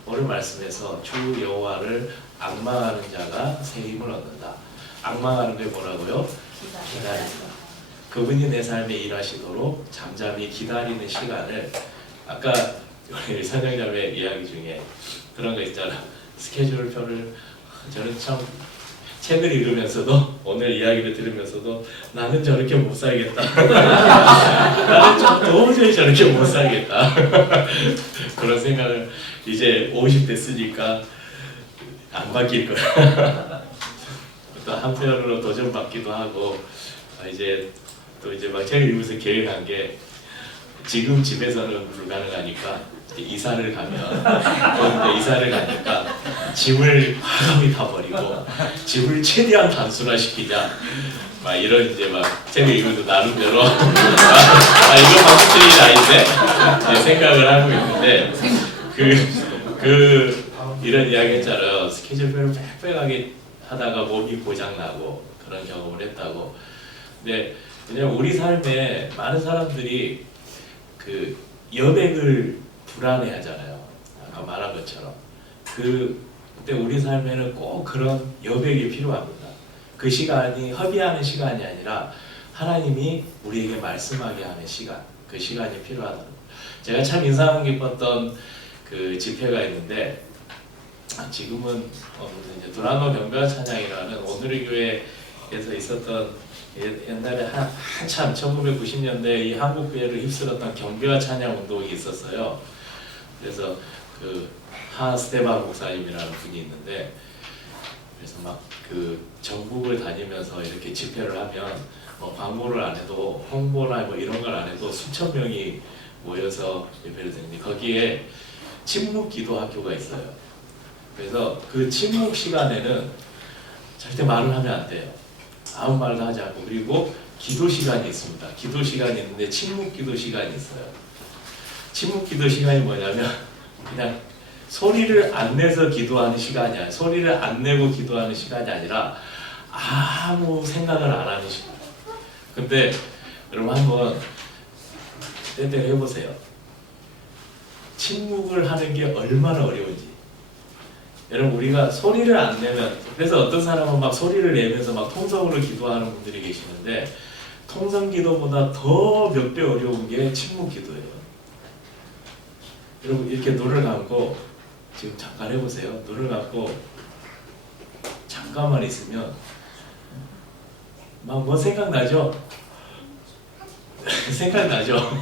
오늘 말씀에서 주 여호와를 앙망하는 자가 새 힘을 얻는다. 앙망하는 게 뭐라고요? 기다린다. 그분이 내 삶에 일하시도록 잠잠히 기다리는 시간을, 아까 우리 선영자매 이야기 중에 그런 거 있잖아. 스케줄표를 저는 참 책을 읽으면서도 오늘 이야기를 들으면서도 나는 저렇게 못 살겠다. 나는 좀 도저히 저렇게 못 살겠다. 그런 생각을 이제 50대 쓰니까 안 바뀔 거야. 또 한편으로 도전받기도 하고 이제 막 책을 읽으면서 계획한 게 지금 집에서는 불가능하니까 이사를 가니까 집을 과감히 다 버리고 집을 최대한 단순화시키자. 막 이런 이제 막 책을 읽으면서 나름대로 이런 방식들이 아닌데 생각을 하고 있는데 이런 이야기 했잖아요. 스케줄표를 빽빽하게 하다가 몸이 고장나고 그런 경험을 했다고. 근데 그냥 우리 삶에 많은 사람들이 그 여백을 불안해하잖아요. 아까 말한 것처럼 그때 우리 삶에는 꼭 그런 여백이 필요합니다. 그 시간이 허비하는 시간이 아니라 하나님이 우리에게 말씀하게 하는 시간, 그 시간이 필요하다. 제가 참 인상 깊었던 그 집회가 있는데 지금은 이제 도라노 경배와 찬양이라는 오늘의 교회에서 있었던 옛날에 한참 1990년대 이 한국 교회를 휩쓸었던 경배와 찬양 운동이 있었어요. 그래서 그 하스테반 목사님이라는 분이 있는데 그래서 막 그 전국을 다니면서 이렇게 집회를 하면 광고를 안 해도 홍보나 이런 걸 안 해도 수천 명이 모여서 예배를 드는데 거기에 침묵 기도 학교가 있어요. 그래서 그 침묵 시간에는 절대 말을 하면 안 돼요. 아무 말도 하지 않고, 그리고 기도 시간이 있습니다. 기도 시간이 있는데 침묵 기도 시간이 있어요. 침묵 기도 시간이 뭐냐면 그냥 소리를 안 내서 기도하는 시간이 아니라, 소리를 안 내고 기도하는 시간이 아니라 아무 생각을 안 하는 시간. 근데 여러분 한번 때때로 해보세요. 침묵을 하는 게 얼마나 어려운지. 여러분 우리가 소리를 안 내면, 그래서 어떤 사람은 막 소리를 내면서 막 통성으로 기도하는 분들이 계시는데, 통성 기도보다 더 몇 배 어려운 게 침묵 기도예요. 여러분 이렇게 눈을 감고 지금 잠깐 해보세요. 눈을 감고 잠깐만 있으면 막 뭐 생각나죠? 생각나죠?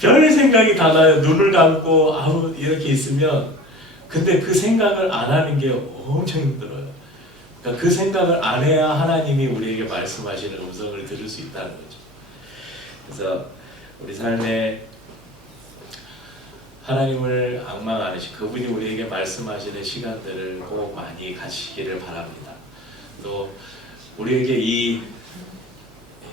별 생각이 다 나요. 눈을 감고 아무 이렇게 있으면. 근데 그 생각을 안 하는 게 엄청 힘들어요. 그러니까 그 생각을 안 해야 하나님이 우리에게 말씀하시는 음성을 들을 수 있다는 거죠. 그래서 우리 삶에 하나님을 앙망 하시, 그분이 우리에게 말씀하시는 시간들을 꼭 많이 가지시기를 바랍니다. 또 우리에게 이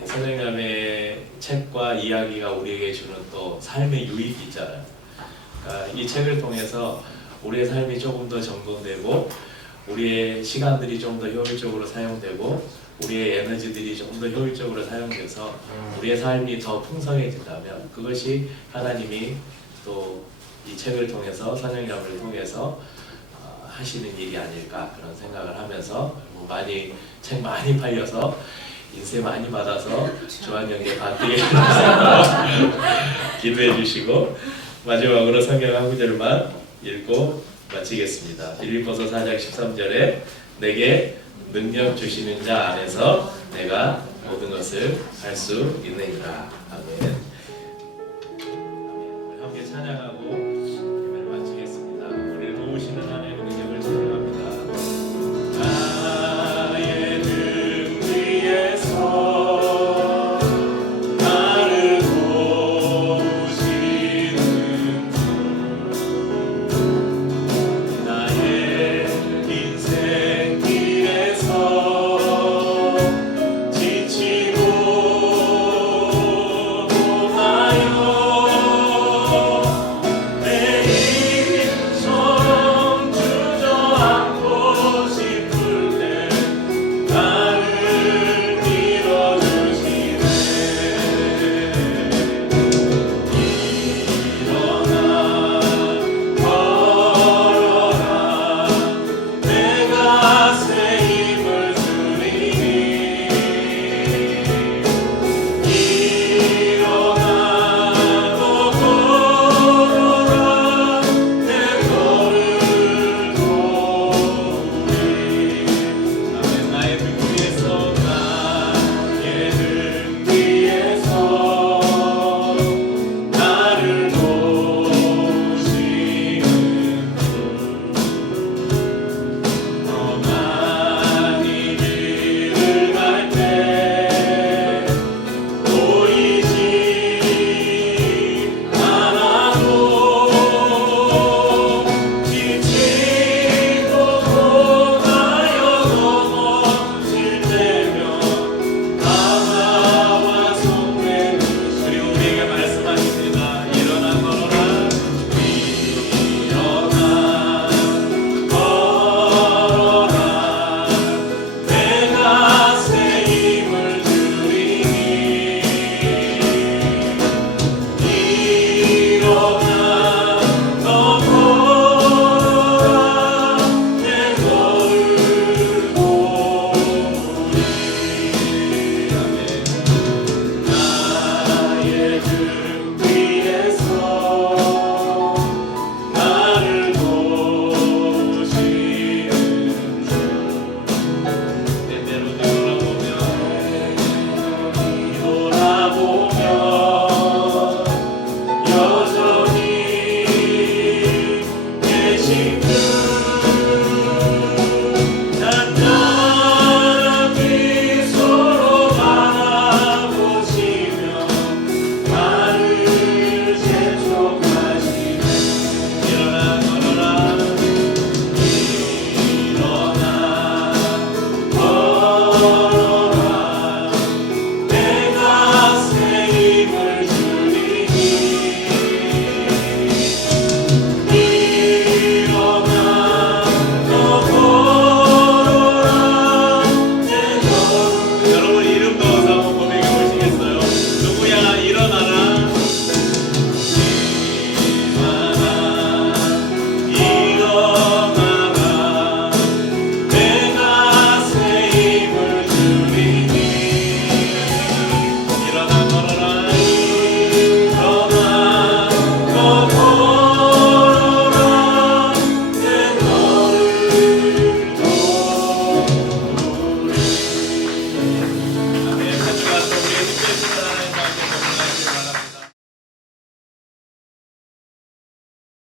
선생님의 책과 이야기가 우리에게 주는 또 삶의 유익이 있잖아요. 그러니까 이 책을 통해서 우리의 삶이 조금 더 점검되고, 우리의 시간들이 좀 더 효율적으로 사용되고, 우리의 에너지들이 좀 더 효율적으로 사용돼서 우리의 삶이 더 풍성해진다면, 그것이 하나님이 또 이 책을 통해서, 선영감을 통해서 하시는 일이 아닐까, 그런 생각을 하면서, 많이 책 많이 팔려서 인쇄 많이 받아서 조한영에 받게 기도해 주시고, 마지막으로 성경 한 구절만 읽고 마치겠습니다. 빌립보서 4장 13절에 내게 능력 주시는 자 안에서 내가 모든 것을 할 수 있느니라. 아멘. 함께 찬양하고